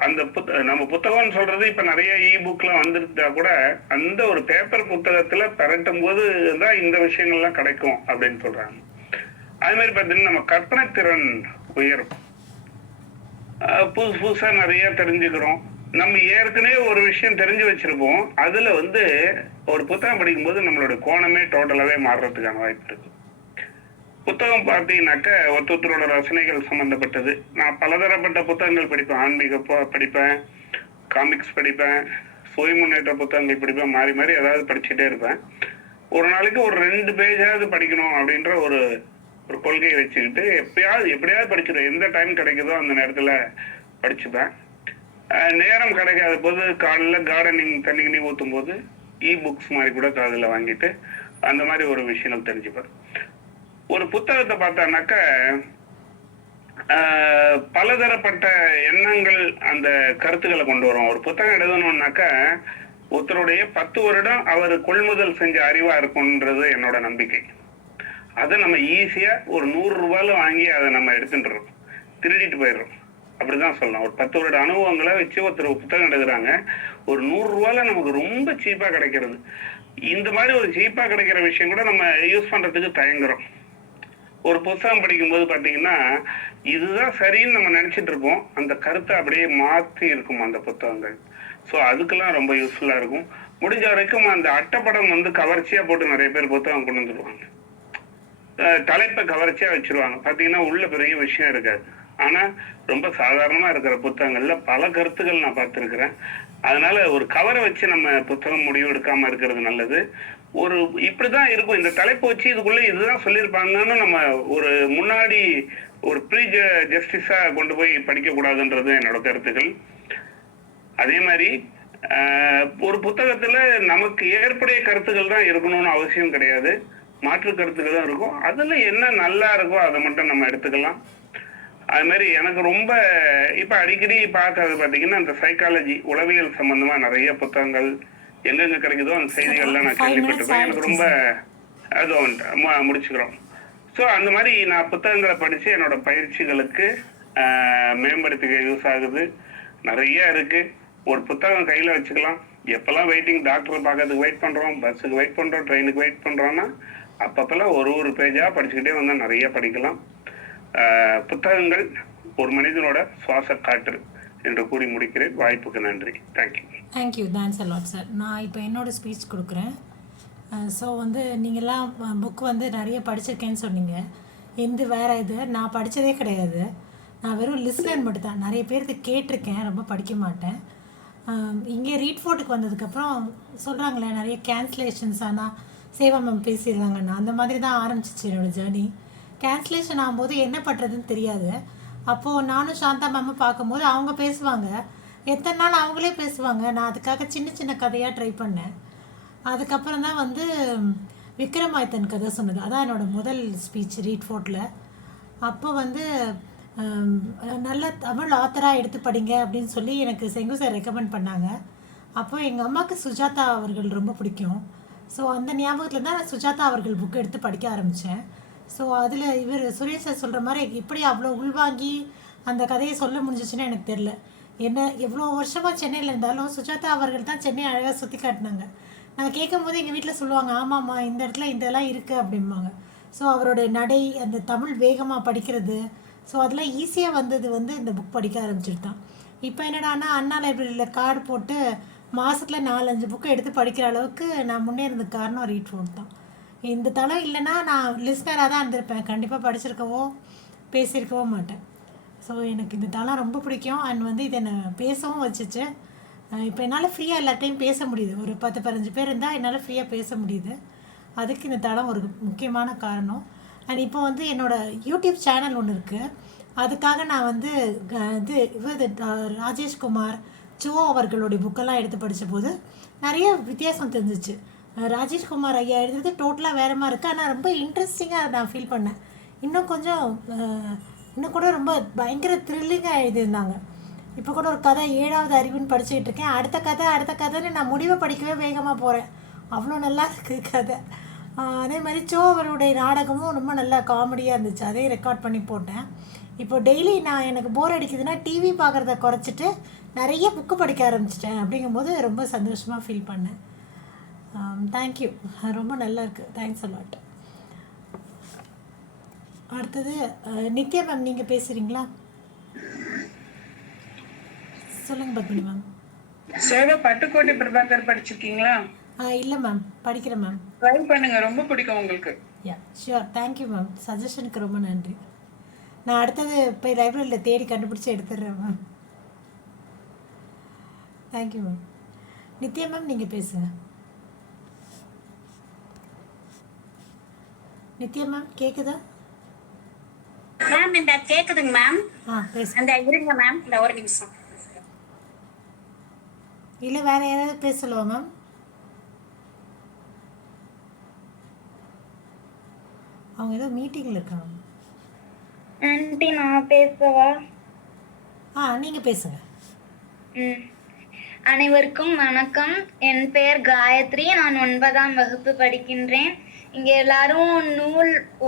அந்த நம்ம புத்தகம்னு சொல்றது இப்போ நிறைய புக்லாம் வந்துருந்தா கூட அந்த ஒரு பேப்பர் புத்தகத்தில் பரட்டும் போது தான் இந்த விஷயங்கள்லாம் கிடைக்கும் அப்படின்னு சொல்கிறாங்க. அது மாதிரி பார்த்தீங்கன்னா நம்ம கற்பனை திறன் உயரும். புதுசு புதுசாக நிறைய தெரிஞ்சுக்கிறோம். நம்ம ஏற்கனவே ஒரு விஷயம் தெரிஞ்சு வச்சிருப்போம், அதில் வந்து ஒரு புத்தகம் படிக்கும்போது நம்மளோட கோணமே டோட்டலாகவே மாறுறதுக்கான வாய்ப்பு இருக்கு. புத்தகம் பார்த்தீங்கன்னாக்க ஒருத்தரோட ரசனைகள் சம்மந்தப்பட்டது. நான் பலதரப்பட்ட புத்தகங்கள் படிப்பேன். ஆன்மீக படிப்பேன், காமிக்ஸ் படிப்பேன், சுய முன்னேற்ற புத்தகங்கள் படிப்பேன். மாறி மாறி ஏதாவது படிச்சுட்டே இருப்பேன். ஒரு நாளைக்கு ஒரு 2 பேஜாவது படிக்கணும் அப்படின்ற ஒரு கொள்கையை வச்சுக்கிட்டு எப்படியாவது படிச்சிடுவேன். எந்த டைம் கிடைக்குதோ அந்த நேரத்தில் படிச்சுப்பேன். நேரம் கிடைக்காத போது காலையில் கார்டனிங் தண்ணி ஊற்றும் போது புக்ஸ் மாதிரி கூட காதில் வாங்கிட்டு அந்த மாதிரி ஒரு விஷயங்கள் தெரிஞ்சுப்பேன். ஒரு புத்தகத்தை பார்த்தானாக்க பலதரப்பட்ட எண்ணங்கள் அந்த கருத்துக்களை கொண்டு வரும். ஒரு புத்தகம் எழுதணும்னாக்க ஒருத்தருடைய 10 வருடம் அவர் கொள்முதல் செஞ்ச அறிவா இருக்கும்ன்றது என்னோட நம்பிக்கை. அதை நம்ம ஈஸியா ஒரு 100 ரூபாயில வாங்கி அதை நம்ம எடுத்துட்டுறோம், திருடிட்டு போயிடுறோம். அப்படிதான் சொல்லலாம். ஒரு 10 வருட அனுபவங்களை வச்சு ஒருத்தர் புத்தகம் எழுதுறாங்க, ஒரு 100 ரூபாயில நமக்கு ரொம்ப சீப்பா கிடைக்கிறது. இந்த மாதிரி ஒரு சீப்பா கிடைக்கிற விஷயம் கூட நம்ம யூஸ் பண்றதுக்கு தயங்குறோம். ஒரு புத்தகம் படிக்கும்போது பாத்தீங்கன்னா இதுதான் சரின்னு நம்ம நினைச்சிட்டு இருப்போம், அந்த கருத்தை அப்படியே மாத்தி இருக்கும் அந்த புத்தகங்கள். ஸோ அதுக்கெல்லாம் ரொம்ப யூஸ்ஃபுல்லா இருக்கும். முடிஞ்ச வரைக்கும் அந்த அட்டைப்படம் வந்து கவர்ச்சியா போட்டு நிறைய பேர் புத்தகம் கொண்டு வந்துருவாங்க. தலைப்பை கவர்ச்சியா வச்சிருவாங்க. பாத்தீங்கன்னா உள்ள பெரிய விஷயம் இருக்காது. ஆனா ரொம்ப சாதாரணமா இருக்கிற புத்தகங்கள்ல பல கருத்துக்கள் நான் பார்த்திருக்கிறேன். அதனால ஒரு கவரை வச்சு நம்ம புத்தகம் முடிவு எடுக்காம இருக்கிறது நல்லது. ஒரு இப்படிதான் இருக்கும், இந்த தலைப்பு வச்சு இதுக்குள்ள இதுதான் சொல்லியிருப்பாங்கன்னு நம்ம ஒரு முன்னாடி ஒரு ப்ரீ ஜஸ்டிஸா கொண்டு போய் படிக்க கூடாதுன்றது என்னோட கருத்துக்கள். அதே மாதிரி ஒரு புத்தகத்துல நமக்கு ஏற்புடைய கருத்துக்கள் தான் இருக்கணும்னு அவசியம் கிடையாது, மாற்று கருத்துக்கள் தான் இருக்கும். அதுல என்ன நல்லா இருக்கோ அதை மட்டும் நம்ம எடுத்துக்கலாம். அது மாதிரி எனக்கு ரொம்ப இப்ப அடிக்கடி பார்க்கறது பாத்தீங்கன்னா இந்த சைக்காலஜி உளவியல் சம்பந்தமா நிறைய புத்தகங்கள் எங்கெங்க கிடைக்குதோ அந்த செய்திகள்லாம் நான் கேள்விப்பட்டிருக்கேன். எனக்கு ரொம்ப அது முடிச்சுக்கிறோம். ஸோ அந்த மாதிரி நான் புத்தகங்களை படிச்சு என்னோட பயிற்சிகளுக்கு மேம்படுத்திக்க யூஸ் ஆகுது. நிறைய இருக்கு. ஒரு புத்தகம் கையில் வச்சுக்கலாம். எப்போல்லாம் வெயிட்டிங், டாக்டரை பார்க்கறதுக்கு வெயிட் பண்ணுறோம், பஸ்ஸுக்கு வெயிட் பண்ணுறோம், ட்ரெயினுக்கு வெயிட் பண்ணுறோன்னா அப்பப்போல்லாம் ஒரு பேஜாக படிச்சுக்கிட்டே வந்தால் நிறைய படிக்கலாம். புத்தகங்கள் ஒரு மனிதனோட சுவாச காற்று என்று கூறி முடிக்கிறேன். வாய்ப்புக்கு நன்றி. Thank you. Thank you, thanks a lot sir. நான் இப்போ என்னோடய ஸ்பீச் கொடுக்குறேன். ஸோ வந்து நீங்கள்லாம் புக் வந்து நிறைய படிச்சிருக்கேன்னு சொன்னீங்க. வேறு இது நான் படித்ததே கிடையாது. நான் வெறும் லிஸ்னர் மட்டும் தான். நிறைய பேருக்கு கேட்டிருக்கேன், ரொம்ப படிக்க மாட்டேன். இங்கே ரீட் ஃபோர்ட்டுக்கு வந்ததுக்கப்புறம் சொல்கிறாங்களே நிறைய கேன்சலேஷன்ஸ், ஆனால் சேவா மேம் பேசிடுறாங்கண்ணா. அந்த மாதிரி தான் ஆரம்பிச்சிச்சு என்னோடய ஜேர்னி. கேன்சலேஷன் ஆகும்போது என்ன பண்ணுறதுன்னு தெரியாது. அப்போது நானும் சாந்தா மேமும் பார்க்கும்போது அவங்க பேசுவாங்க, எத்தனை நாள் அவங்களே பேசுவாங்க. நான் அதுக்காக சின்ன சின்ன கதையாக ட்ரை பண்ணேன். அதுக்கப்புறம் தான் வந்து விக்ரமாதித்தன் கதை சொன்னது. அதான் என்னோடய முதல் ஸ்பீச் ரீட் ஃபோர்ட்டில். அப்போ வந்து நல்ல தமிழ் ஆத்தராக எடுத்து படிங்க அப்படின்னு சொல்லி எனக்கு செங்கு சார் ரெக்கமெண்ட் பண்ணாங்க. அப்போ எங்கள் அம்மாவுக்கு சுஜாதா அவர்கள் ரொம்ப பிடிக்கும். ஸோ அந்த ஞாபகத்தில் தான் நான் சுஜாதா அவர்கள் புக்கு எடுத்து படிக்க ஆரம்பித்தேன். ஸோ அதில் இவர் சுரேஷ் சார் சொல்கிற மாதிரி இப்படி அவ்வளோ உள்வாங்கி அந்த கதையை சொல்ல முடிஞ்சிச்சுன்னு எனக்கு தெரில. எவ்வளோ வருஷமாக சென்னையில் இருந்தாலும் சுஜாதா அவர்கள் தான் சென்னையை அழகாக சுற்றி காட்டினாங்க. நான் கேட்கும் போது எங்கள் வீட்டில் சொல்லுவாங்க, ஆமாம்மா இந்த இடத்துல இதெல்லாம் இருக்குது அப்படிம்பாங்க. ஸோ அவருடைய நடை, அந்த தமிழ் வேகமாக படிக்கிறது, ஸோ அதெல்லாம் ஈஸியாக வந்தது வந்து இந்த புக் படிக்க ஆரம்பிச்சுட்டு தான். இப்போ என்னடானா அண்ணா லைப்ரரியில் கார்டு போட்டு மாதத்தில் 4-5 புக்கை எடுத்து படிக்கிற அளவுக்கு நான் முன்னேறதுக்கு காரணம் ரீட் ஃபோர்ட் தான். இந்த தளம் இல்லைன்னா நான் லிஸ்னராக தான் இருந்திருப்பேன். கண்டிப்பாக படிச்சிருக்கவோ பேசியிருக்கவோ மாட்டேன். ஸோ எனக்கு இந்த தளம் ரொம்ப பிடிக்கும். அண்ட் வந்து இதை நான் பேசவும் வச்சுச்சு. இப்போ என்னால் ஃப்ரீயாக எல்லாத்தையும் பேச முடியுது. ஒரு 10-15 பேர் இருந்தால் என்னால் ஃப்ரீயாக பேச முடியுது. அதுக்கு இந்த தளம் ஒரு முக்கியமான காரணம். அண்ட் இப்போ வந்து என்னோடய யூடியூப் சேனல் ஒன்று இருக்குது. அதுக்காக நான் வந்து ராஜேஷ்குமார் சோ அவர்களுடைய புக்கெல்லாம் எடுத்து படித்த போது நிறைய வித்தியாசம் தெரிஞ்சிச்சு. ராஜேஷ்குமார் ஐயா எழுதுறது டோட்டலாக வேறு மாதிரி இருக்குது. ஆனால் ரொம்ப இன்ட்ரெஸ்டிங்காக நான் ஃபீல் பண்ணேன். இன்னும் கூட ரொம்ப பயங்கர த்ரில்லிங்காக எழுதியிருந்தாங்க. இப்போ கூட ஒரு கதை 7வது அறிவுன்னு படிச்சுக்கிட்டு இருக்கேன். அடுத்த கதைன்னு நான் முடிவை படிக்கவே வேகமாக போகிறேன். அவ்வளோ நல்லா இருக்குது கதை. அதே மாதிரி சோ அவருடைய நாடகமும் ரொம்ப நல்லா காமெடியாக இருந்துச்சு. அதையும் ரெக்கார்ட் பண்ணி போட்டேன். இப்போ டெய்லி நான் எனக்கு போர் அடிக்குதுன்னா டிவி பார்க்குறத குறைச்சிட்டு நிறைய புக்கு படிக்க ஆரம்பிச்சிட்டேன். அப்படிங்கும்போது ரொம்ப சந்தோஷமாக ஃபீல் பண்ணேன். தேங்க்யூ, ரொம்ப நல்லா இருக்குது. Thanks a lot. அடுத்தது நித்யா மேம், நீங்கள் பேசுகிறீங்களா? சொல்லுங்கள் பத்மினி மேம். சேவா பட்டுக்கோட்டை பிரபாகர் படிச்சிருக்கீங்களா? இல்லை மேம், படிக்கிறேன் மேம். ட்ரை பண்ணுங்க, ரொம்ப பிடிக்கும் உங்களுக்கு. Yeah sure, thank you ma'am. சஜஷனுக்கு ரொம்ப நன்றி. நான் அடுத்தது போய் லைப்ரரியில் தேடி கண்டுபிடிச்சி எடுத்துடுறேன் ma'am. Thank you ma'am. Nithya ma'am, நீங்கள் பேசுங்க. நித்யா மேம் கேட்குதா? மேம் இந்த கேக்குதுங்க மேம். பேசு. அந்த இருங்க மேம், இந்த ஒரு நிமிஷம். இல்லை வேறு யாராவது பேச சொல்லுவா மேம்? அவங்க ஏதோ மீட்டிங்கில் இருக்காங்க. ஆண்டி நான் பேசவா? நீங்கள் பேசுங்க. அனைவருக்கும் வணக்கம். என் பெயர் காயத்ரி. நான் 9ஆம் வகுப்பு படிக்கின்றேன். இங்கே எல்லாரும்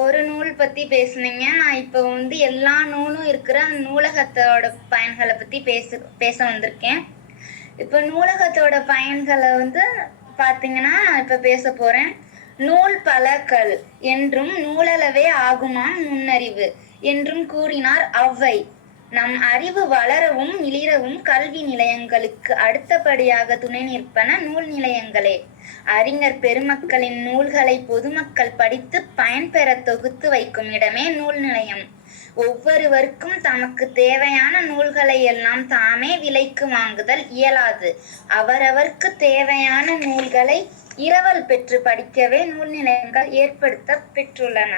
ஒரு நூல் பற்றி பேசுனீங்க. நான் இப்போ வந்து எல்லா நூலும் இருக்கிற நூலகத்தோட பயன்களை பற்றி பேச வந்திருக்கேன். இப்போ நூலகத்தோட பயன்களை வந்து பார்த்தீங்கன்னா நான் இப்போ பேச போகிறேன். நூல் பலகல் என்றும் நூலளவே ஆகுமாம் நுண்ணறிவு என்றும் கூறினார் ஔவை. நம் அறிவு வளரவும் மிளிரவும் கல்வி நிலையங்களுக்கு அடுத்தபடியாக துணை நிற்பன நூல் நிலையங்களே. அறிஞர் பெருமக்களின் நூல்களை பொதுமக்கள் படித்து பயன்பெற தொகுத்து வைக்கும் இடமே நூல் நிலையம். ஒவ்வொருவருக்கும் தமக்கு தேவையான நூல்களை எல்லாம் தாமே விலைக்கு வாங்குதல் இயலாது. அவரவர்க்கு தேவையான நூல்களை இரவல் பெற்று படிக்கவே நூல் நிலையங்கள் ஏற்படுத்த பெற்றுள்ளன.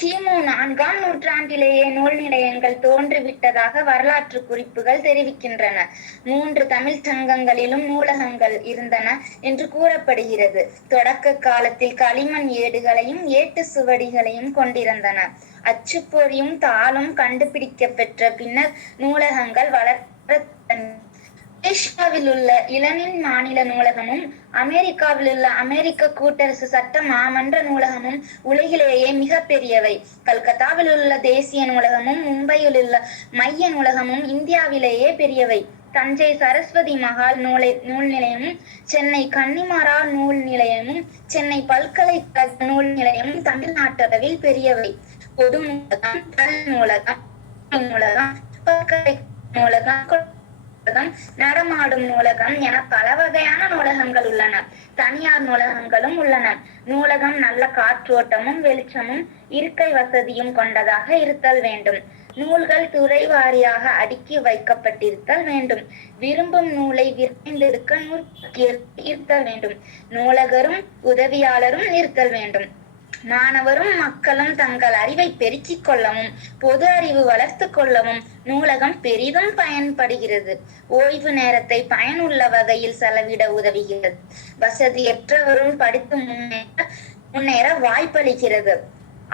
கிமு 4ஆம் நூற்றாண்டிலேயே நூல் நிலையங்கள் தோன்றிவிட்டதாக வரலாற்று குறிப்புகள் தெரிவிக்கின்றன. 3 தமிழ் சங்கங்களிலும் நூலகங்கள் இருந்தன என்று கூறப்படுகிறது. தொடக்க காலத்தில் களிமண் ஏடுகளையும் ஏட்டு சுவடிகளையும் கொண்டிருந்தன. அச்சுப்பொறியும் தாளும் கண்டுபிடிக்க பெற்ற பின்னர் நூலகங்கள் வளர மலேசியாவில் உள்ள இளநில் மாநில நூலகமும் அமெரிக்காவில் உள்ள அமெரிக்க கூட்டரசு சட்ட மாமன்ற நூலகமும் உலகிலேயே மிக பெரியவை. கல்கத்தாவில் உள்ள தேசிய நூலகமும் மும்பையில் உள்ள மைய நூலகமும் இந்தியாவிலேயே பெரியவை. தஞ்சை சரஸ்வதி மகால் நூல் நிலையமும் சென்னை கன்னிமாரா நூல் நிலையமும் சென்னை பல்கலைக்கழக நூல் நிலையமும் தமிழ்நாட்டளவில் பெரியவை. பொது நூலகம், பல் நூலகம், நூலகம், பல்கலைக்கழக நூலகம், நடமாடும் நூலகம் என பல வகையான நூலகங்கள் உள்ளன. தனியார் நூலகங்களும் உள்ளன. நூலகம் நல்ல காற்றோட்டமும் வெளிச்சமும் இருக்கை வசதியும் கொண்டதாக இருத்தல் வேண்டும். நூல்கள் துறை வாரியாக அடுக்கி வைக்கப்பட்டிருத்தல் வேண்டும். விரும்பும் நூலை விரைந்தெடுக்க நூற்பட்டியல் இருத்தல் வேண்டும். நூலகரும் உதவியாளரும் இருத்தல் வேண்டும். மாணவரும் மக்களும் தங்கள் அறிவை பெருக்கிக் கொள்ளவும் பொது அறிவு வளர்த்து கொள்ளவும் நூலகம் பெரிதும் பயன்படுகிறது. ஓய்வு நேரத்தை பயனுள்ள வகையில் செலவிட உதவுகிறது. வசதியற்றவரும் படித்து முன்னேற வாய்ப்பளிக்கிறது.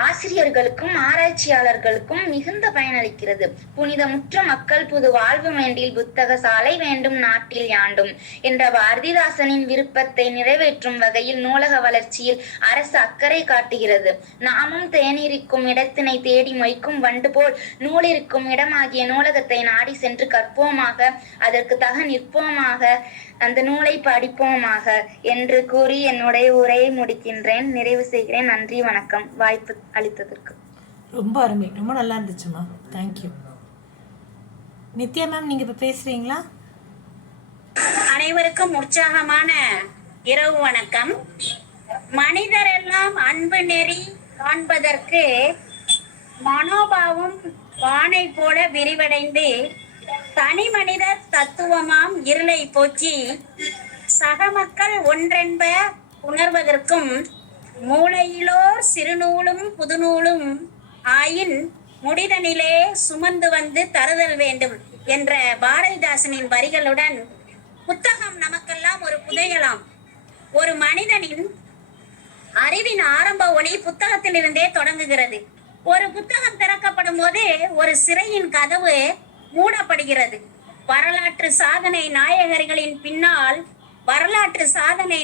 ஆசிரியர்களுக்கும் ஆராய்ச்சியாளர்களுக்கும் மிகுந்த பயனளிக்கிறது. புனிதமுற்ற மக்கள் புது வாழ்வு வேண்டில் புத்தக சாலை வேண்டும் நாட்டில் யாண்டும் என்ற பாரதிதாசனின் விருப்பத்தை நிறைவேற்றும் வகையில் நூலக வளர்ச்சியில் அரசு அக்கறை காட்டுகிறது. நாமும் தேநீரிக்கும் இடத்தினை தேடி மொய்க்கும் வண்டு போல் நூலிருக்கும் இடமாகிய நூலகத்தை நாடி சென்று கற்போமாக, அதற்கு தக நிற்போமாக, அந்த நூலை படிப்போமாக என்று கூறி என்னுடைய உரையை முடிக்கின்றேன், நிறைவு செய்கிறேன். நன்றி, வணக்கம். வாய்ப்பு அளித்ததற்கு ரொம்ப அருமை, ரொம்ப நல்லா இருந்துச்சுமா. தேங்க்யூ. நித்யா மேம், நீங்கள் இப்போ பேசுகிறீங்களா? அனைவருக்கும் உற்சாகமான இரவு வணக்கம். மனிதரெல்லாம் அன்பு நெறி காண்பதற்கு மனோபாவம் வானை போல விரிவடைந்து தனி மனித தத்துவமாம் இருளை போக்கி சக மக்கள் ஒன்றென்ப உணர்வதற்கும் மூளையிலோர் சிறுநூலும் புதுநூலும் ஆயின் முடிதனிலே சுமந்து வந்து தருதல் வேண்டும் என்ற பாரதிதாசனின் வரிகளுடன் புத்தகம் நமக்கெல்லாம் ஒரு புதையலாம். ஒரு மனிதனின் அறிவின் ஆரம்ப ஒளி புத்தகத்திலிருந்தே தொடங்குகிறது. ஒரு புத்தகம் திறக்கப்படும் போது ஒரு சிறையின் கதவு மூடப்படுகிறது. வரலாற்று சாதனை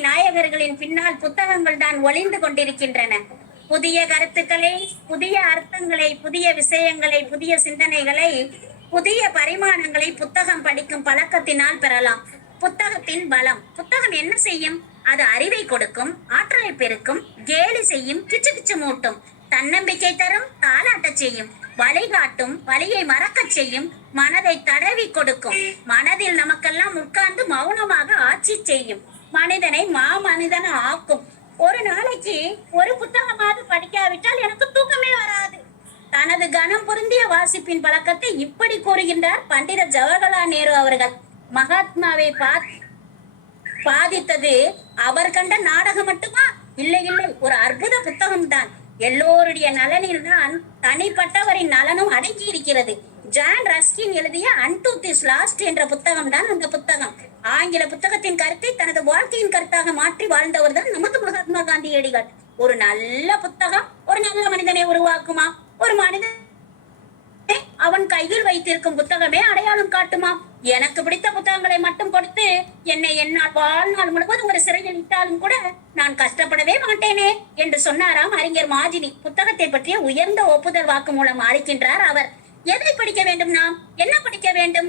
நாயகர்களின் பின்னால் புத்தகங்கள் தான் ஒளிந்து கொண்டிருக்கின்றன. புதிய கருத்துக்களை, புதிய அர்த்தங்களை, புதிய விஷயங்களை, புதிய சிந்தனைகளை, புதிய பரிமாணங்களை புத்தகம் படிக்கும் பழக்கத்தினால் பெறலாம். புத்தகத்தின் பலம். புத்தகம் என்ன செய்யும்? அது அறிவை கொடுக்கும், ஆற்றலை பெருக்கும், கேலி செய்யும், கிச்சு கிச்சு மூட்டும், தன்னம்பிக்கை தரும், தாளாட்டச் செய்யும், வழிகாட்டும், வழியை மறக்கச் செய்யும், மனதை தடவி கொடுக்கும், மனதில் நமக்கெல்லாம் உட்கார்ந்து மௌனமாக ஆட்சி செய்யும், மனிதனை மாமனிதன ஆக்கும். ஒரு நாளைக்கு ஒரு புத்தகமாவது படிக்காவிட்டால் எனக்கு தூக்கமே வராது. தனது கனம் பொருந்திய வாசிப்பின் பழக்கத்தை இப்படி கூறுகின்றார் பண்டித ஜவஹர்லால் நேரு அவர்கள். மகாத்மாவை பாதித்தது அவர் கண்ட நாடகம் மட்டுமா? இல்லை இல்லை, ஒரு அற்புத புத்தகம் தான். எல்லோருடைய நலனில் தான் தனிப்பட்டவரின் நலனும் அடங்கி இருக்கிறது. ஜான் ரஸ்கின் எழுதிய அன்டு திஸ் லாஸ்ட் என்ற புத்தகம் தான் அந்த புத்தகம். ஆங்கில புத்தகத்தின் கருத்தை தனது வாழ்க்கையின் கருத்தாக மாற்றி வாழ்ந்தவர் தான் நமது மகாத்மா காந்தியடிகள். ஒரு நல்ல புத்தகம் ஒரு நல்ல மனிதனை உருவாக்குமா? ஒரு மனிதன் அவன் கையில் வைத்திருக்கும் புத்தகமே அடையாளம் காட்டுமா? எனக்கு பிடித்த புத்தகங்களை மட்டும் கொடுத்து என்னை என்னால் வாழ்நாள் முழுவதும் ஒரு சிறையில் இட்டாலும் கூட நான் கஷ்டப்படவே மாட்டேனே என்று சொன்னாராம் அறிஞர் மாஜினி. புத்தகத்தை பற்றிய உயர்ந்த ஒப்புதல் வாக்கு மூலம் அளிக்கின்றார் அவர். எதை படிக்க வேண்டும்? நாம் என்ன படிக்க வேண்டும்?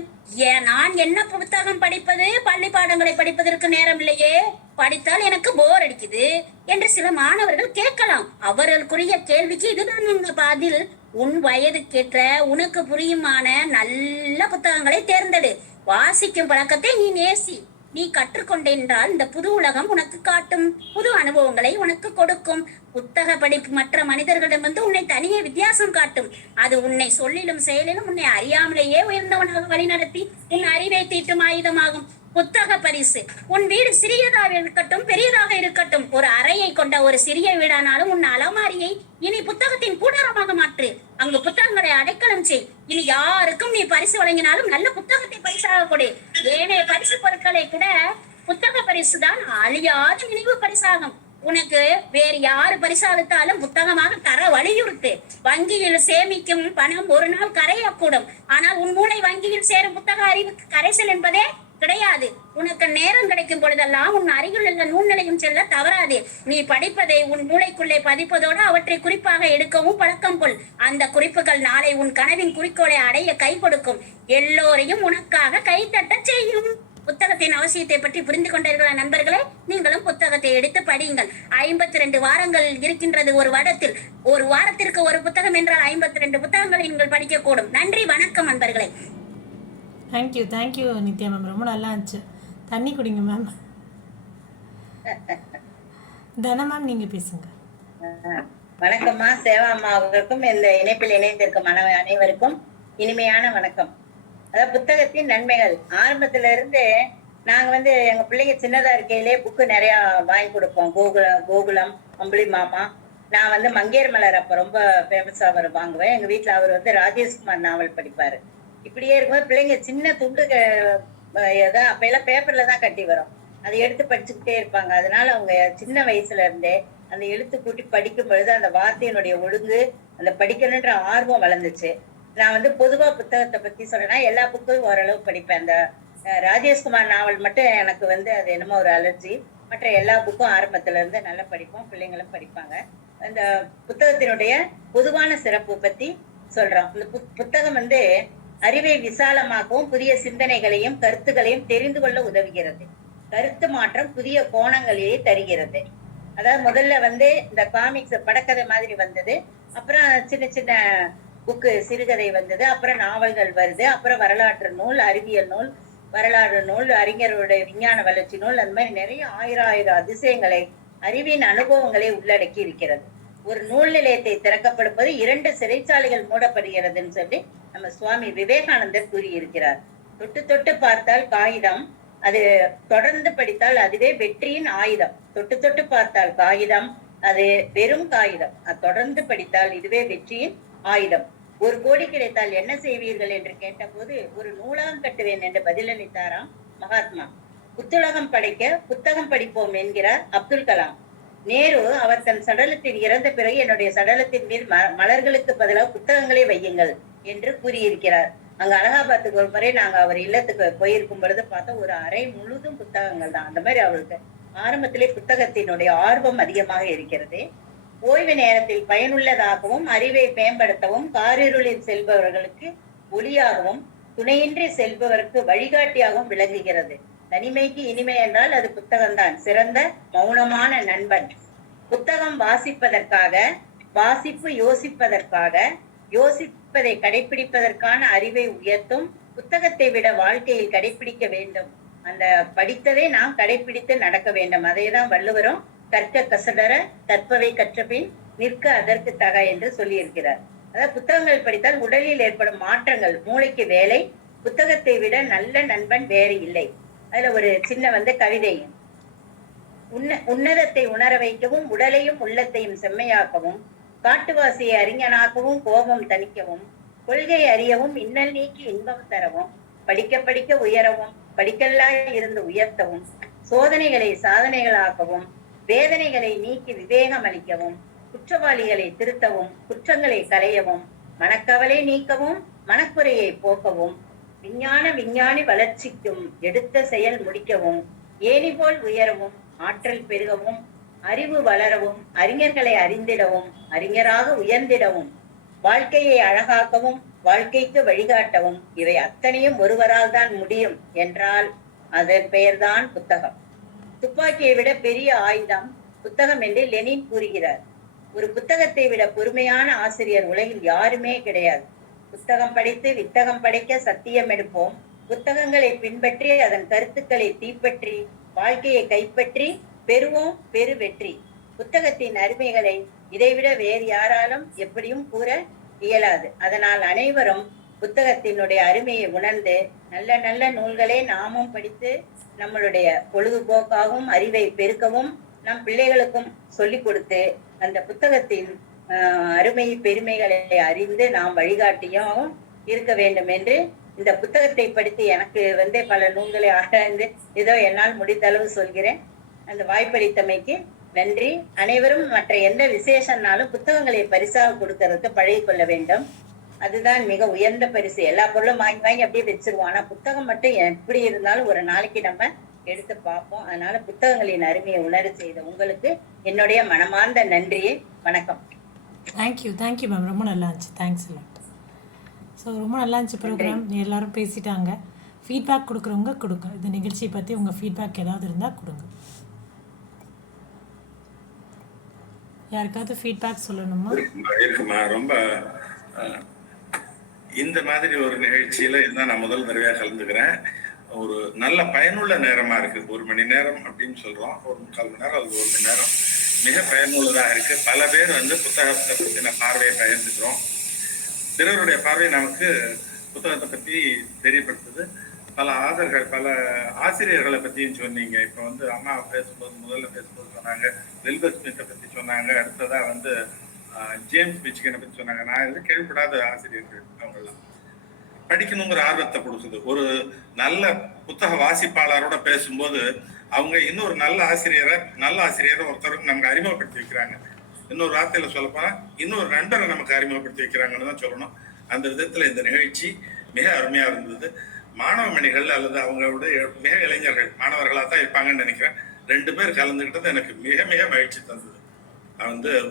நான் என்ன புத்தகம் படிப்பது? பள்ளி பாடங்களை படிப்பதற்கு நேரம் இல்லையே, படித்தால் எனக்கு போர் அடிக்குது என்று சில மாணவர்கள் கேட்கலாம். அவர்களுக்குரிய கேள்விக்கு இதுதான் உங்க பதில். உன் வயதுக்கேற்ற உனக்கு புரியுமான நல்ல புத்தகங்களை தேர்ந்தெடு. வாசிக்கும் பழக்கத்தை நீ நேசி. நீ கற்றுக்கொண்டென்றால் இந்த புது உலகம் உனக்கு காட்டும், புது அனுபவங்களை உனக்கு கொடுக்கும். புத்தக படிப்பு மற்ற மனிதர்களிடமிருந்து உன்னை தனியே வித்தியாசம் காட்டும். அது உன்னை சொல்லிலும் செயலிலும் உன்னை அறியாமலேயே உயர்ந்தவனாக வழிநடத்தி உன் அறிவை தீட்டும் ஆயுதமாகும். புத்தக பரிசு. உன் வீடு சிறியதாக இருக்கட்டும் பெரியதாக இருக்கட்டும், ஒரு அறையை கொண்ட ஒரு சிறிய வீடானாலும் உன் அலமாரியை இனி புத்தகத்தின் கூடாரமாக மாற்று. அங்கு புத்தகங்களை அடைக்கலம் செய். இனி யாருக்கும் நீ பரிசு வழங்கினாலும் நல்ல புத்தகத்தை பரிசாக கொடு. ஏனைய பரிசு பொருட்களை கூட புத்தக பரிசு தான் அழியாத நினைவு பரிசாகும். உனக்கு வேறு யாரு பரிசாலித்தாலும் புத்தகமாக தர வலியுறுத்து. வங்கியில் சேமிக்கும் பணம் ஒரு நாள் கரையக்கூடும், ஆனால் உன் மூளை வங்கியில் சேரும் புத்தக அறிவுக்கு கரைசல் என்பதே கிடையாது. உனக்கு நேரம் கிடைக்கும் பொழுதெல்லாம் உன் அருகில் உள்ள நூல் நிலையம் செல்ல தவறாது. நீ படிப்பதை உன் மூளைக்குள்ளே பதிப்பதோடு அவற்றை குறிப்பாக எடுக்கவும் பழக்கம் கொள். அந்த குறிப்புகள் நாளை உன் கனவின் குறிக்கோளை அடைய கை கொடுக்கும். எல்லோரையும் உனக்காக கைத்தட்ட செய்யும். புத்தகத்தின் அவசியத்தை பற்றி புரிந்து கொண்டீர்களா நண்பர்களே? நீங்களும் புத்தகத்தை எடுத்து படியுங்கள். 52 வாரங்கள் இருக்கின்றது ஒரு வருடத்தில். ஒரு வாரத்திற்கு ஒரு புத்தகம் என்றால் 52 புத்தகங்களை நீங்கள் படிக்கக்கூடும். நன்றி, வணக்கம் நண்பர்களே. தேங்க்யூ நித்யா மேம், ரொம்ப நல்லா இருந்துச்சு. தண்ணி குடிங்க மேம். தன மேம் நீங்கள் பேசுங்க. வணக்கம்மா. சேவாம்மா அவர்களுக்கும் இந்த இணைப்பில் இணைந்திருக்கும் அனைவருக்கும் இனிமையான வணக்கம். அதாவது புத்தகத்தின் நன்மைகள். ஆரம்பத்துல இருந்து நாங்க எங்க பிள்ளைங்க சின்னதா இருக்கையிலே புக்கு நிறைய வாங்கி கொடுப்போம். கோகுலம், அம்புலி மாமா. நான் மங்கையர் மலர் அப்ப ரொம்ப ஃபேமஸா அவர் வாங்குவேன். எங்க வீட்டுல அவர் ராஜேஷ்குமார் நாவல் படிப்பாரு. இப்படியே இருக்கும்போது பிள்ளைங்க சின்ன துண்டு அப்ப எல்லாம் பேப்பர்ல தான் கட்டி வரும், அதை எடுத்து படிச்சுக்கிட்டே இருப்பாங்க. அதனால அவங்க சின்ன வயசுல இருந்தே அந்த எழுத்து கூட்டி படிக்கும் பொழுது அந்த வார்த்தையினுடைய ஒழுங்கு, அந்த படிக்கணுன்ற ஆர்வம் வளர்ந்துச்சு. நான் பொதுவா புத்தகத்தை பத்தி சொல்றேன்னா எல்லா புக்கும் ஓரளவு படிப்பேன். அந்த ராஜேஷ்குமார் நாவல் மட்டும் எனக்கு அது என்னமோ ஒரு அலர்ஜி. மற்ற எல்லா புக்கும் ஆரம்பத்துல இருந்து நல்லா படிப்போம், பிள்ளைங்களும் படிப்பாங்க. அந்த புத்தகத்தினுடைய பொதுவான சிறப்பு பத்தி சொல்றோம். இந்த புத்தகம் அறிவை விசாலமாகவும் புதிய சிந்தனைகளையும் கருத்துக்களையும் தெரிந்து கொள்ள உதவுகிறது. கருத்து மாற்றம் புதிய கோணங்களையே தருகிறது. அதாவது முதல்ல இந்த காமிக்ஸ் படக்கதை மாதிரி வந்தது, அப்புறம் சின்ன சின்ன புக்கு சிறுகதை வந்தது, அப்புறம் நாவல்கள் வருது, அப்புறம் வரலாற்று நூல், அறிவியல் நூல், வரலாறு நூல், அறிஞர்களுடைய விஞ்ஞான வளர்ச்சி நூல், அந்த மாதிரி நிறைய ஆயிரம் அதிசயங்களை, அறிவின் அனுபவங்களை உள்ளடக்கி இருக்கிறது. ஒரு நூல் நிலையத்தை திறக்கப்படுவது 2 சிறைச்சாலைகள் மூடப்படுகிறதுன்னு சொல்லி நம்ம சுவாமி விவேகானந்தர் கூறியிருக்கிறார். தொட்டு தொட்டு பார்த்தால் காகிதம், அது தொடர்ந்து படித்தால் அதுவே வெற்றியின் ஆயுதம். தொட்டு தொட்டு பார்த்தால் காகிதம், அது வெறும் காகிதம். அது தொடர்ந்து படித்தால் இதுவே வெற்றியின் ஆயுதம். 1 கோடி கிடைத்தால் என்ன செய்வீர்கள் என்று கேட்டபோது ஒரு நூலகம் கட்டுவேன் என்று பதிலளித்தாராம் மகாத்மா. புத்துலகம் படைக்க புத்தகம் படிப்போம் என்கிறார் அப்துல் கலாம். நேரு அவர் தன் சடலத்தில் இறந்த பிறகு என்னுடைய சடலத்தின் மேல் மலர்களுக்கு பதிலாக புத்தகங்களை வையுங்கள் என்று கூறியிருக்கிறார். அங்க அலகாபாத்துக்கு ஒரு முறை நாங்க அவர் இல்லத்துக்கு போயிருக்கும் பொழுது பார்த்தோம், ஒரு அறை முழுதும் புத்தகங்கள் தான். அந்த மாதிரி அவருக்கு ஆரம்பத்திலே புத்தகத்தினுடைய ஆர்வம் அதிகமாக இருக்கிறது. ஓய்வு நேரத்தில் பயனுள்ளதாகவும் அறிவை மேம்படுத்தவும் காரிருளில் செல்பவர்களுக்கு ஒளியாகவும் துணையின்றி செல்பவருக்கு வழிகாட்டியாகவும் விளங்குகிறது. தனிமைக்கு இனிமை என்றால் அது புத்தகம்தான், சிறந்த மௌனமான நண்பன். புத்தகம் வாசிப்பதற்காக, வாசிப்பு யோசிப்பதற்காக, யோசிப்பதை கடைபிடிப்பதற்கான அறிவை உயர்த்தும். புத்தகத்தை விட வாழ்க்கையில் கடைபிடிக்க வேண்டும். அந்த படித்ததை நாம் கடைபிடித்து நடக்க வேண்டும். அதைதான் வள்ளுவரும் கற்க கசடர கற்பவை கற்றபின் நிற்க அதற்கு தக என்று சொல்லியிருக்கிறார். அதாவது புத்தகங்கள் படித்தால் உடலில் ஏற்படும் மாற்றங்கள், மூளைக்கு வேலை. புத்தகத்தை விட நல்ல நண்பன் வேறு இல்லை. அதுல ஒரு சின்ன கவிதை. உன்னதத்தை உணர வைக்கவும் உடலையும் உள்ளத்தையும் செம்மையாக்கவும் காட்டுவாசியை அறிஞனாக்கவும் கோபம் தணிக்கவும் கொள்கை அறியவும் இன்னல் நீக்கி இன்பம் தரவும் படிக்க படிக்க உயரவும் படிக்கல்லாய் இருந்து உயர்த்தவும் சோதனைகளை சாதனைகளாக்கவும் வேதனைகளை நீக்கி விவேகம் அளிக்கவும் குற்றவாளிகளை திருத்தவும் குற்றங்களை களையவும் மனக்கவலை நீக்கவும் மனக்குறையை போக்கவும் விஞ்ஞானி வளர்ச்சிக்கும் எடுத்த செயல் முடிக்கவும் ஏணி போல் உயரவும் ஆற்றல் பெருகவும் அறிவு வளரவும் அறிஞர்களை அறிந்திடவும் அறிஞராக உயர்ந்திடவும் வாழ்க்கையை அழகாக்கவும் வாழ்க்கைக்கு வழிகாட்டவும் இவை அத்தனையும் ஒருவரால் தான் முடியும் என்றால் அதன் பெயர்தான் புத்தகம். துப்பாக்கியை விட பெரிய ஆயுதம் புத்தகம் என்று லெனின் கூறுகிறார். ஒரு புத்தகத்தை விட பொறுமையான ஆசிரியர் உலகில் யாருமே கிடையாது. புத்தகம் படித்து வித்தகம் படைக்க சத்தியம் எடுப்போம். புத்தகங்களை பின்பற்றி அதன் கருத்துக்களை தீப்பற்றி வாழ்க்கையை கைப்பற்றி பெறுவோம் பெரு வெற்றி. புத்தகத்தின் அருமைகளை இதைவிட வேறு யாராலும் எப்படியும் கூற இயலாது. அதனால் அனைவரும் புத்தகத்தினுடைய அருமையை உணர்ந்து நல்ல நல்ல நூல்களை நாமும் படித்து நம்மளுடைய பொழுதுபோக்காகவும் அறிவை பெருக்கவும் நம் பிள்ளைகளுக்கும் சொல்லிக் கொடுத்து அந்த புத்தகத்தின் அருமை பெருமைகளை அறிந்து நாம் வழிகாட்டியாகவும் இருக்க வேண்டும் என்று இந்த புத்தகத்தை படித்து எனக்கு பல நூல்களை ஆராய்ந்து ஏதோ என்னால் முடிந்த அளவு சொல்கிறேன். அந்த வாய்ப்பளித்தமைக்கு நன்றி. அனைவரும் மற்ற எந்த விசேஷம்னாலும் புத்தகங்களை பரிசாக கொடுக்கறதுக்கு பழகி கொள்ள வேண்டும். அதுதான் மிக உயர்ந்த பரிசு. எல்லா பொருளும் வாங்கி வாங்கி அப்படியே வச்சிருவோம். ஆனா புத்தகம் மட்டும் எப்படி இருந்தாலும் ஒரு நாளைக்கு நம்ம எடுத்து பார்ப்போம். அதனால புத்தகங்களின் அருமையை உணர செய்த உங்களுக்கு என்னுடைய மனமார்ந்த நன்றியை. வணக்கம். தேங்க்யூ மேம், ரொம்ப நல்லா இருந்துச்சு. Thanks lot. ஸோ ரொம்ப நல்லா இருந்துச்சு ப்ரோக்ராம். எல்லாரும் பேசிட்டாங்க. ஃபீட்பேக் கொடுக்குறவங்க கொடுங்க. இந்த நிகழ்ச்சியை பற்றி உங்கள் ஃபீட்பேக் ஏதாவது இருந்தால் கொடுங்க. யாருக்காவது ஃபீட்பேக் சொல்லணுமா? இருக்குமா, ரொம்ப இந்த மாதிரி ஒரு நிகழ்ச்சியில இதுதான் நான் முதல் தடவையாக கலந்துக்கிறேன். ஒரு நல்ல பயனுள்ள நேரமா இருக்கு. 1 மணி நேரம் அப்படின்னு சொல்றோம், 1/4 மணி நேரம், அது 1 மணி நேரம் மிக பயனுள்ளதாக இருக்கு. பல பேர் புத்தகத்தை பற்றின பார்வையை பகிர்ந்துக்கிறோம். பிறருடைய பார்வை நமக்கு புத்தகத்தை பத்தி தெரியப்படுத்துது. பல பல ஆசிரியர்களை பத்தியும் சொன்னீங்க. இப்ப அம்மா முதல்ல பேசும்போது சொன்னாங்க, வில்பர் ஸ்மித்தை பத்தி சொன்னாங்க. அடுத்ததா ஜேம்ஸ் மிச்சிகனை பத்தி சொன்னாங்க. நான் எதுவும் கேள்விப்படாத ஆசிரியர்கள். அவங்கெல்லாம் படிக்கணுங்கிற ஆர்வத்தை கொடுக்குது. ஒரு நல்ல புத்தக வாசிப்பாளரோட பேசும்போது அவங்க இன்னொரு நல்ல ஆசிரியரை ஒருத்தருக்கு நமக்கு அறிமுகப்படுத்தி வைக்கிறாங்க. இன்னொரு வார்த்தையில சொல்ல போனா இன்னொரு நண்பரை நமக்கு அறிமுகப்படுத்தி வைக்கிறாங்கன்னு தான் சொல்லணும். அந்த விதத்துல இந்த நிகழ்ச்சி மிக அருமையா இருந்தது. மாணவ மணிகள் அல்லது அவங்களுடைய மிக இளைஞர்கள் மாணவர்களா தான் இருப்பாங்கன்னு நினைக்கிறேன். 2 பேர் கலந்துக்கிட்டது எனக்கு மிக மிக மகிழ்ச்சி தந்தது.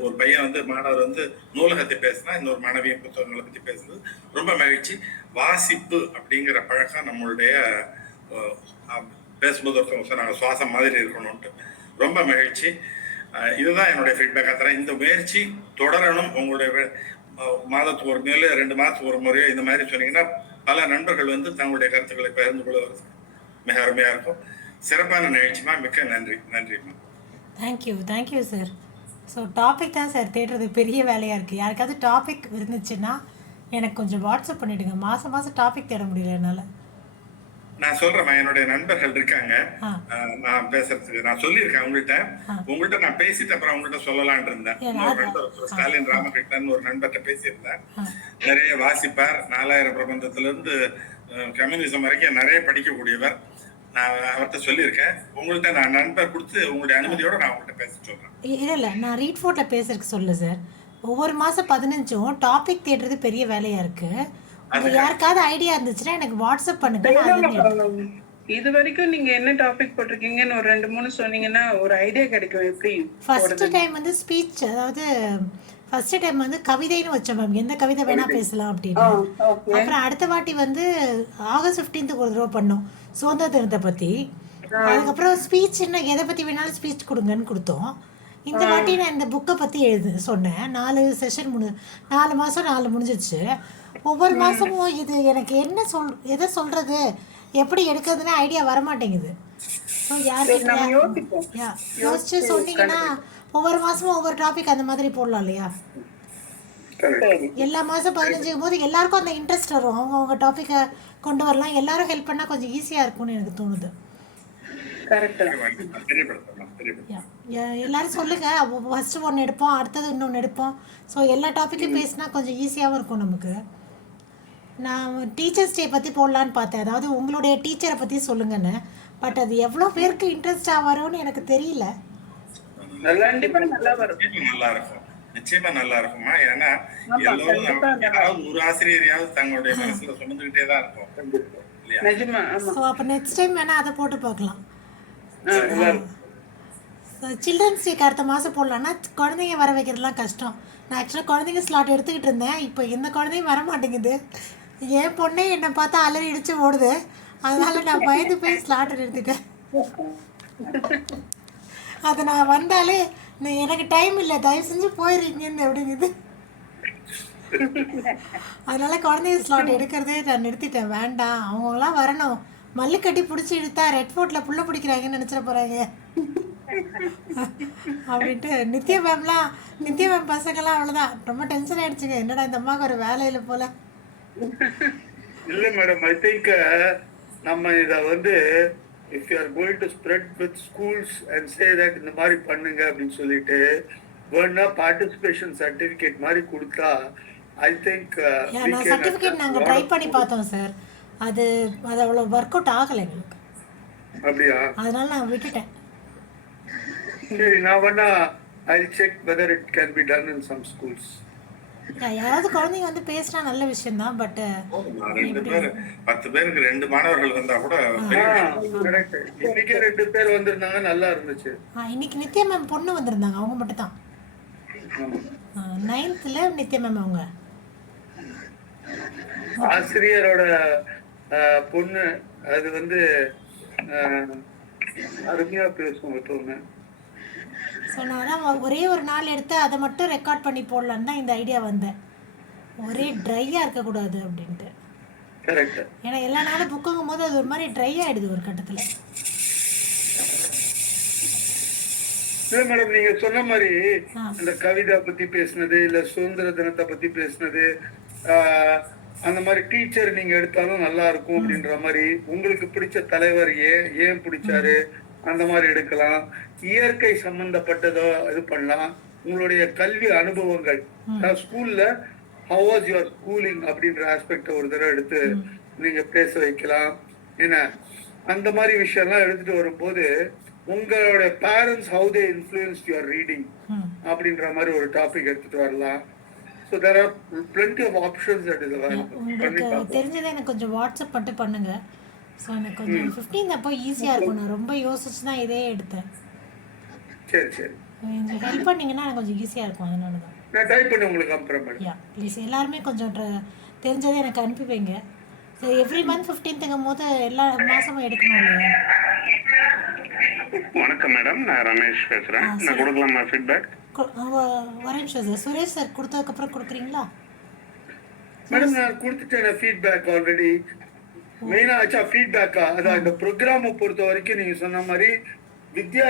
ஒரு பையன் மாணவர் நூலகத்தை பேசினா, இன்னொரு மாணவியின் புத்தகங்களை பத்தி பேசுறது ரொம்ப மகிழ்ச்சி. வாசிப்பு அப்படிங்கிற பழக்கம் நம்மளுடைய பேசும்போது ஒருத்தவங்க சொன்னாங்க சுவாசம் மாதிரி இருக்கணும்ட்டு. ரொம்ப மகிழ்ச்சி. இதுதான் என்னுடைய ஃபீட்பேக்காக தரேன். இந்த முயற்சி தொடரணும். உங்களுடைய மாதத்துக்கு ஒரு முறையோ 2 மாதத்துக்கு ஒரு முறையோ இந்த மாதிரி சொன்னீங்கன்னா பல நண்பர்கள் தங்களுடைய கருத்துக்களை பகிர்ந்து கொள்வது மிக அருமையா இருக்கும். சிறப்பான நிகழ்ச்சிமா. மிக்க நன்றிம்மா. Thank you sir. ஸோ டாபிக் தான் சார் தேடுறது பெரிய வேலையாக இருக்குது. யாருக்காவது டாபிக் இருந்துச்சுன்னா எனக்கு கொஞ்சம் வாட்ஸ்அப் பண்ணிவிடுங்க. மாதம் டாபிக் தேட முடியல என்னால். நான் சொல்றேன், என்னுடைய நண்பர்கள் இருக்காங்க. நான் பேசுறதுக்கு நான் சொல்லியிருக்கேன் உங்கள்கிட்ட நான் பேசிட்டு அப்புறம் உங்கள்கிட்ட சொல்லலான் இருந்தேன். இன்னொரு நண்பர் ஸ்டாலின் ராமகிருஷ்ணன் ஒரு நண்பர்கிட்ட பேசியிருந்தேன். நிறைய வாசிப்பார். 4000 பிரபந்தத்திலிருந்து கம்யூனிசம் வரைக்கும் நிறைய படிக்கக்கூடியவர். நான் அவர்கிட்ட சொல்லியிருக்கேன். உங்கள்கிட்ட நான் நண்பர் கொடுத்து உங்களுடைய அனுமதியோட நான் உங்கள்கிட்ட பேச சொல்றேன். இல்லை நான் ரீட் ஃபோர்ட்டில் பேசுறதுக்கு சொல்ல சார். ஒவ்வொரு மாதம் 15 டாபிக் தேடுறது பெரிய வேலையாக இருக்குது. யாருக்காவது ஐடியா இருந்துச்சுன்னா எனக்கு வாட்ஸ்அப் பண்ணுங்க. இது வரைக்கும் நீங்க என்ன டாபிக் போட்டிருக்கீங்கன்னு ஒரு 2-3 சொன்னீங்கன்னா ஒரு ஐடியா கிடைக்கும். எப்படி ஃபர்ஸ்ட் டைம் ஸ்பீச், அதாவது ஃபர்ஸ்ட் டைம் கவிதைன்னு வச்சோம் மேம். எந்த கவிதை வேணா பேசலாம் அப்படின்னு. அப்புறம் அடுத்த வாட்டி ஆகஸ்ட் 15th ஒரு தடவை பண்ணோம் சுதந்திர தினத்தை பத்தி. அதுக்கப்புறம் ஸ்பீச் எதை பத்தி வேணாலும் ஸ்பீச் கொடுங்கன்னு கொடுத்தோம். இந்த வாட்டி நான் இந்த புக்கை பத்தி சொன்னேன். 4 செஷன் 4 மாசம் 4 முடிஞ்சிச்சு. ஒவ்வொரு மாசமும் இது எனக்கு எதை சொல்றது எப்படி எடுக்கிறதுன்னு ஐடியா வரமாட்டேங்குது. ஸோ யோசிச்சு சொன்னீங்கன்னா ஒவ்வொரு மாசமும் ஒவ்வொரு டாபிக் அந்த மாதிரி போடலாம் இல்லையா? எல்லா மாதம் 15 போது எல்லாருக்கும் அந்த இன்ட்ரெஸ்ட் வரும். அவங்க டாப்பிக்கை கொண்டு வரலாம். எல்லாரும் ஹெல்ப் பண்ணால் கொஞ்சம் ஈஸியாக இருக்கும்னு எனக்கு தோணுது. எல்லாரும் சொல்லுங்க. ஃபர்ஸ்ட் ஒன்று எடுப்போம், அடுத்தது இன்னொன்று எடுப்போம். ஸோ எல்லா டாப்பிக்கும் பேசினா கொஞ்சம் ஈஸியாகவும் இருக்கும் நமக்கு. நான் டீச்சர்ஸ் டே பற்றி போடலான்னு பார்த்தேன். அதாவது உங்களுடைய டீச்சரை பற்றி சொல்லுங்கன்னு. பட் அது எவ்வளோ பேருக்கு இன்ட்ரெஸ்டாக வரும்னு எனக்கு தெரியல. நல்லா இருக்கும், நிச்சயமா நல்லா இருக்குமா. ஏன்னா எல்லாரும் ஒரு ஆசிரியரையாவது தங்களுடைய மனசுல சுமந்துகிட்டே தான் இருக்கும். ஸோ அப்போ நெக்ஸ்ட் டைம் வேணா அதை போட்டு பார்க்கலாம். சில்ட்ரன்ஸ் டேக்கு அடுத்த மாதம் போடலான்னா குழந்தைங்க வர வைக்கிறதுலாம் கஷ்டம். நான் ஆக்சுவலாக குழந்தைங்க ஸ்லாட் எடுத்துக்கிட்டு இருந்தேன். இப்போ எந்த குழந்தையும் வர மாட்டேங்குது. என் பொண்ணே என்னை பார்த்தா அலறி அடிச்சு ஓடுது. அதனால நான் பயந்து போய் ஸ்லாட் எடுத்துட்டேன். அது நான் வந்தாலே எனக்கு டைம் இல்லை, தயவு செஞ்சு போயிடுறீங்கன்னு அப்படிங்குது. அதனால குழந்தைங்க ஸ்லாட் எடுக்கிறதே நான் நிறுத்திட்டேன். வேண்டாம், அவங்களாம் வரணும். மல்லு கட்டி பிடிச்சி இழுத்தா ரெட் ஃபோர்ட்டில் புள்ள பிடிக்கிறாங்கன்னு நினச்சிட போகிறாங்க அப்படின்ட்டு. நித்யா மேம் பசங்கள்லாம் அவ்வளோதான் ரொம்ப டென்ஷன் ஆகிடுச்சுங்க. என்னடா இந்த அம்மாவுக்கு ஒரு வேலையில் போல. இல்லை மேடம், ஐ திங்க் நம்ம இதை if you are going to spread with schools and say that இந்த மாதிரி பண்ணுங்க அப்படின்னு சொல்லிட்டு வேணா பார்ட்டிசிபேஷன் சர்டிஃபிகேட் மாதிரி கொடுத்தா ஐ திங்க் நான் சர்டிஃபிகேட் நாங்கள் ட்ரை பண்ணி பார்த்தோம் சார். அது அவ்வளோ ஒர்க் அவுட் ஆகலை எங்களுக்கு. அப்படியா? அதனால நான் விட்டுட்டேன். சரி, நான் வேணா I'll check whether it can be done in some schools. யாராவது குழந்தைங்க வந்து பேசினா நல்ல விஷயம்தான். பட் போதுமா? 2 பேர் 10 பேருக்கு 2 மாணவர்கள் வந்தா கூட பெரிய விஷயம். கரெக்ட். இன்னைக்கே 2 பேர் வந்திருந்தாங்க, நல்லா இருந்துச்சு. இன்னைக்கு நித்யா மேம் பொண்ணு வந்திருந்தாங்க, அவங்க மட்டும் தான். ஆமா. 9th நித்யா மேம் அவங்க. ஆசிரியரோட பொண்ணு அது வந்து அருமையா பேசுவோம் எப்பவுமே. ஸோ நான் தான் ஒரே ஒரு நாள் எடுத்து அதை மட்டும் ரெக்கார்ட் பண்ணி போடலான்னு தான் இந்த ஐடியா வந்தேன். ஒரே ட்ரையாக இருக்கக்கூடாது அப்படின்ட்டு. கரெக்ட். ஏன்னா எல்லா நாளும் புக்குங்கும் போது அது ஒரு மாதிரி ட்ரை ஆகிடுது ஒரு கட்டத்தில். இல்ல மேடம், நீங்க சொன்ன மாதிரி இந்த கவிதை பத்தி பேசுனது, இல்ல சுதந்திர தினத்தை பத்தி பேசுனது, அந்த மாதிரி டீச்சர் நீங்க எடுத்தாலும் நல்லா இருக்கும் அப்படின்ற மாதிரி, உங்களுக்கு பிடிச்ச தலைவர் ஏன் பிடிச்சாரு அந்த மாதிரி எடுக்கலாம். இயற்கை சம்பந்தப்பட்டதோ இது பண்ணலாம். உங்களுடைய கல்வி அனுபவங்கள், ஸ்கூல்ல how was your schooling அப்படின்ற ஆஸ்பெக்ட் ஒரு தடவை எடுத்து நீங்க பேச வைக்கலாம். என்ன அந்த மாதிரி விஷயம்லாம் எடுத்துட்டு வரும்போது உங்களுடைய parents how they influenced your reading அப்படின்ற மாதிரி ஒரு டாபிக் எடுத்துட்டு வரலாம். So there are plenty of options that is available. உங்களுக்கு தெரிஞ்சதை எனக்கு கொஞ்சம் வாட்ஸ்அப் மட்டும் பண்ணுங்க. ஸோ எனக்கு கொஞ்சம் 15th அப்போ ஈஸியாக இருக்கும். நான் ரொம்ப யோசிச்சு தான் இதே எடுத்தேன். சரி சரி, எனக்கு ஹெல்ப் பண்ணிங்கன்னா எனக்கு கொஞ்சம் ஈஸியாக இருக்கும். அதனால தான் நான் டைப் பண்ணி உங்களுக்கு அனுப்புறேன் மேடம். யா ப்ளீஸ் எல்லாருமே கொஞ்சம் தெரிஞ்சதை எனக்கு அனுப்பி வைங்க. சரி, எவ்ரி மந்த் 15th போது எல்லா மாதமும் எடுக்கணும் இல்லையா? வணக்கம் மேடம், நான் ரமேஷ் பேசுறேன். நான் கொடுக்கலாமா ஃபீட்பேக்? ஒரு நிமிஷம் சார். சுரேஷ் சார் கொடுத்ததுக்கப்புறம் கொடுக்குறீங்களா? மேடம் நான் கொடுத்துட்டேன் ஃபீட்பேக் ஆல்ரெடி. மெயினா ஆச்சா ஃபீட்பேக்கா, அதான் இந்த ப்ரோக்ராமை பொறுத்த வரைக்கும் நீங்க சொன்ன மாதிரி வித்யா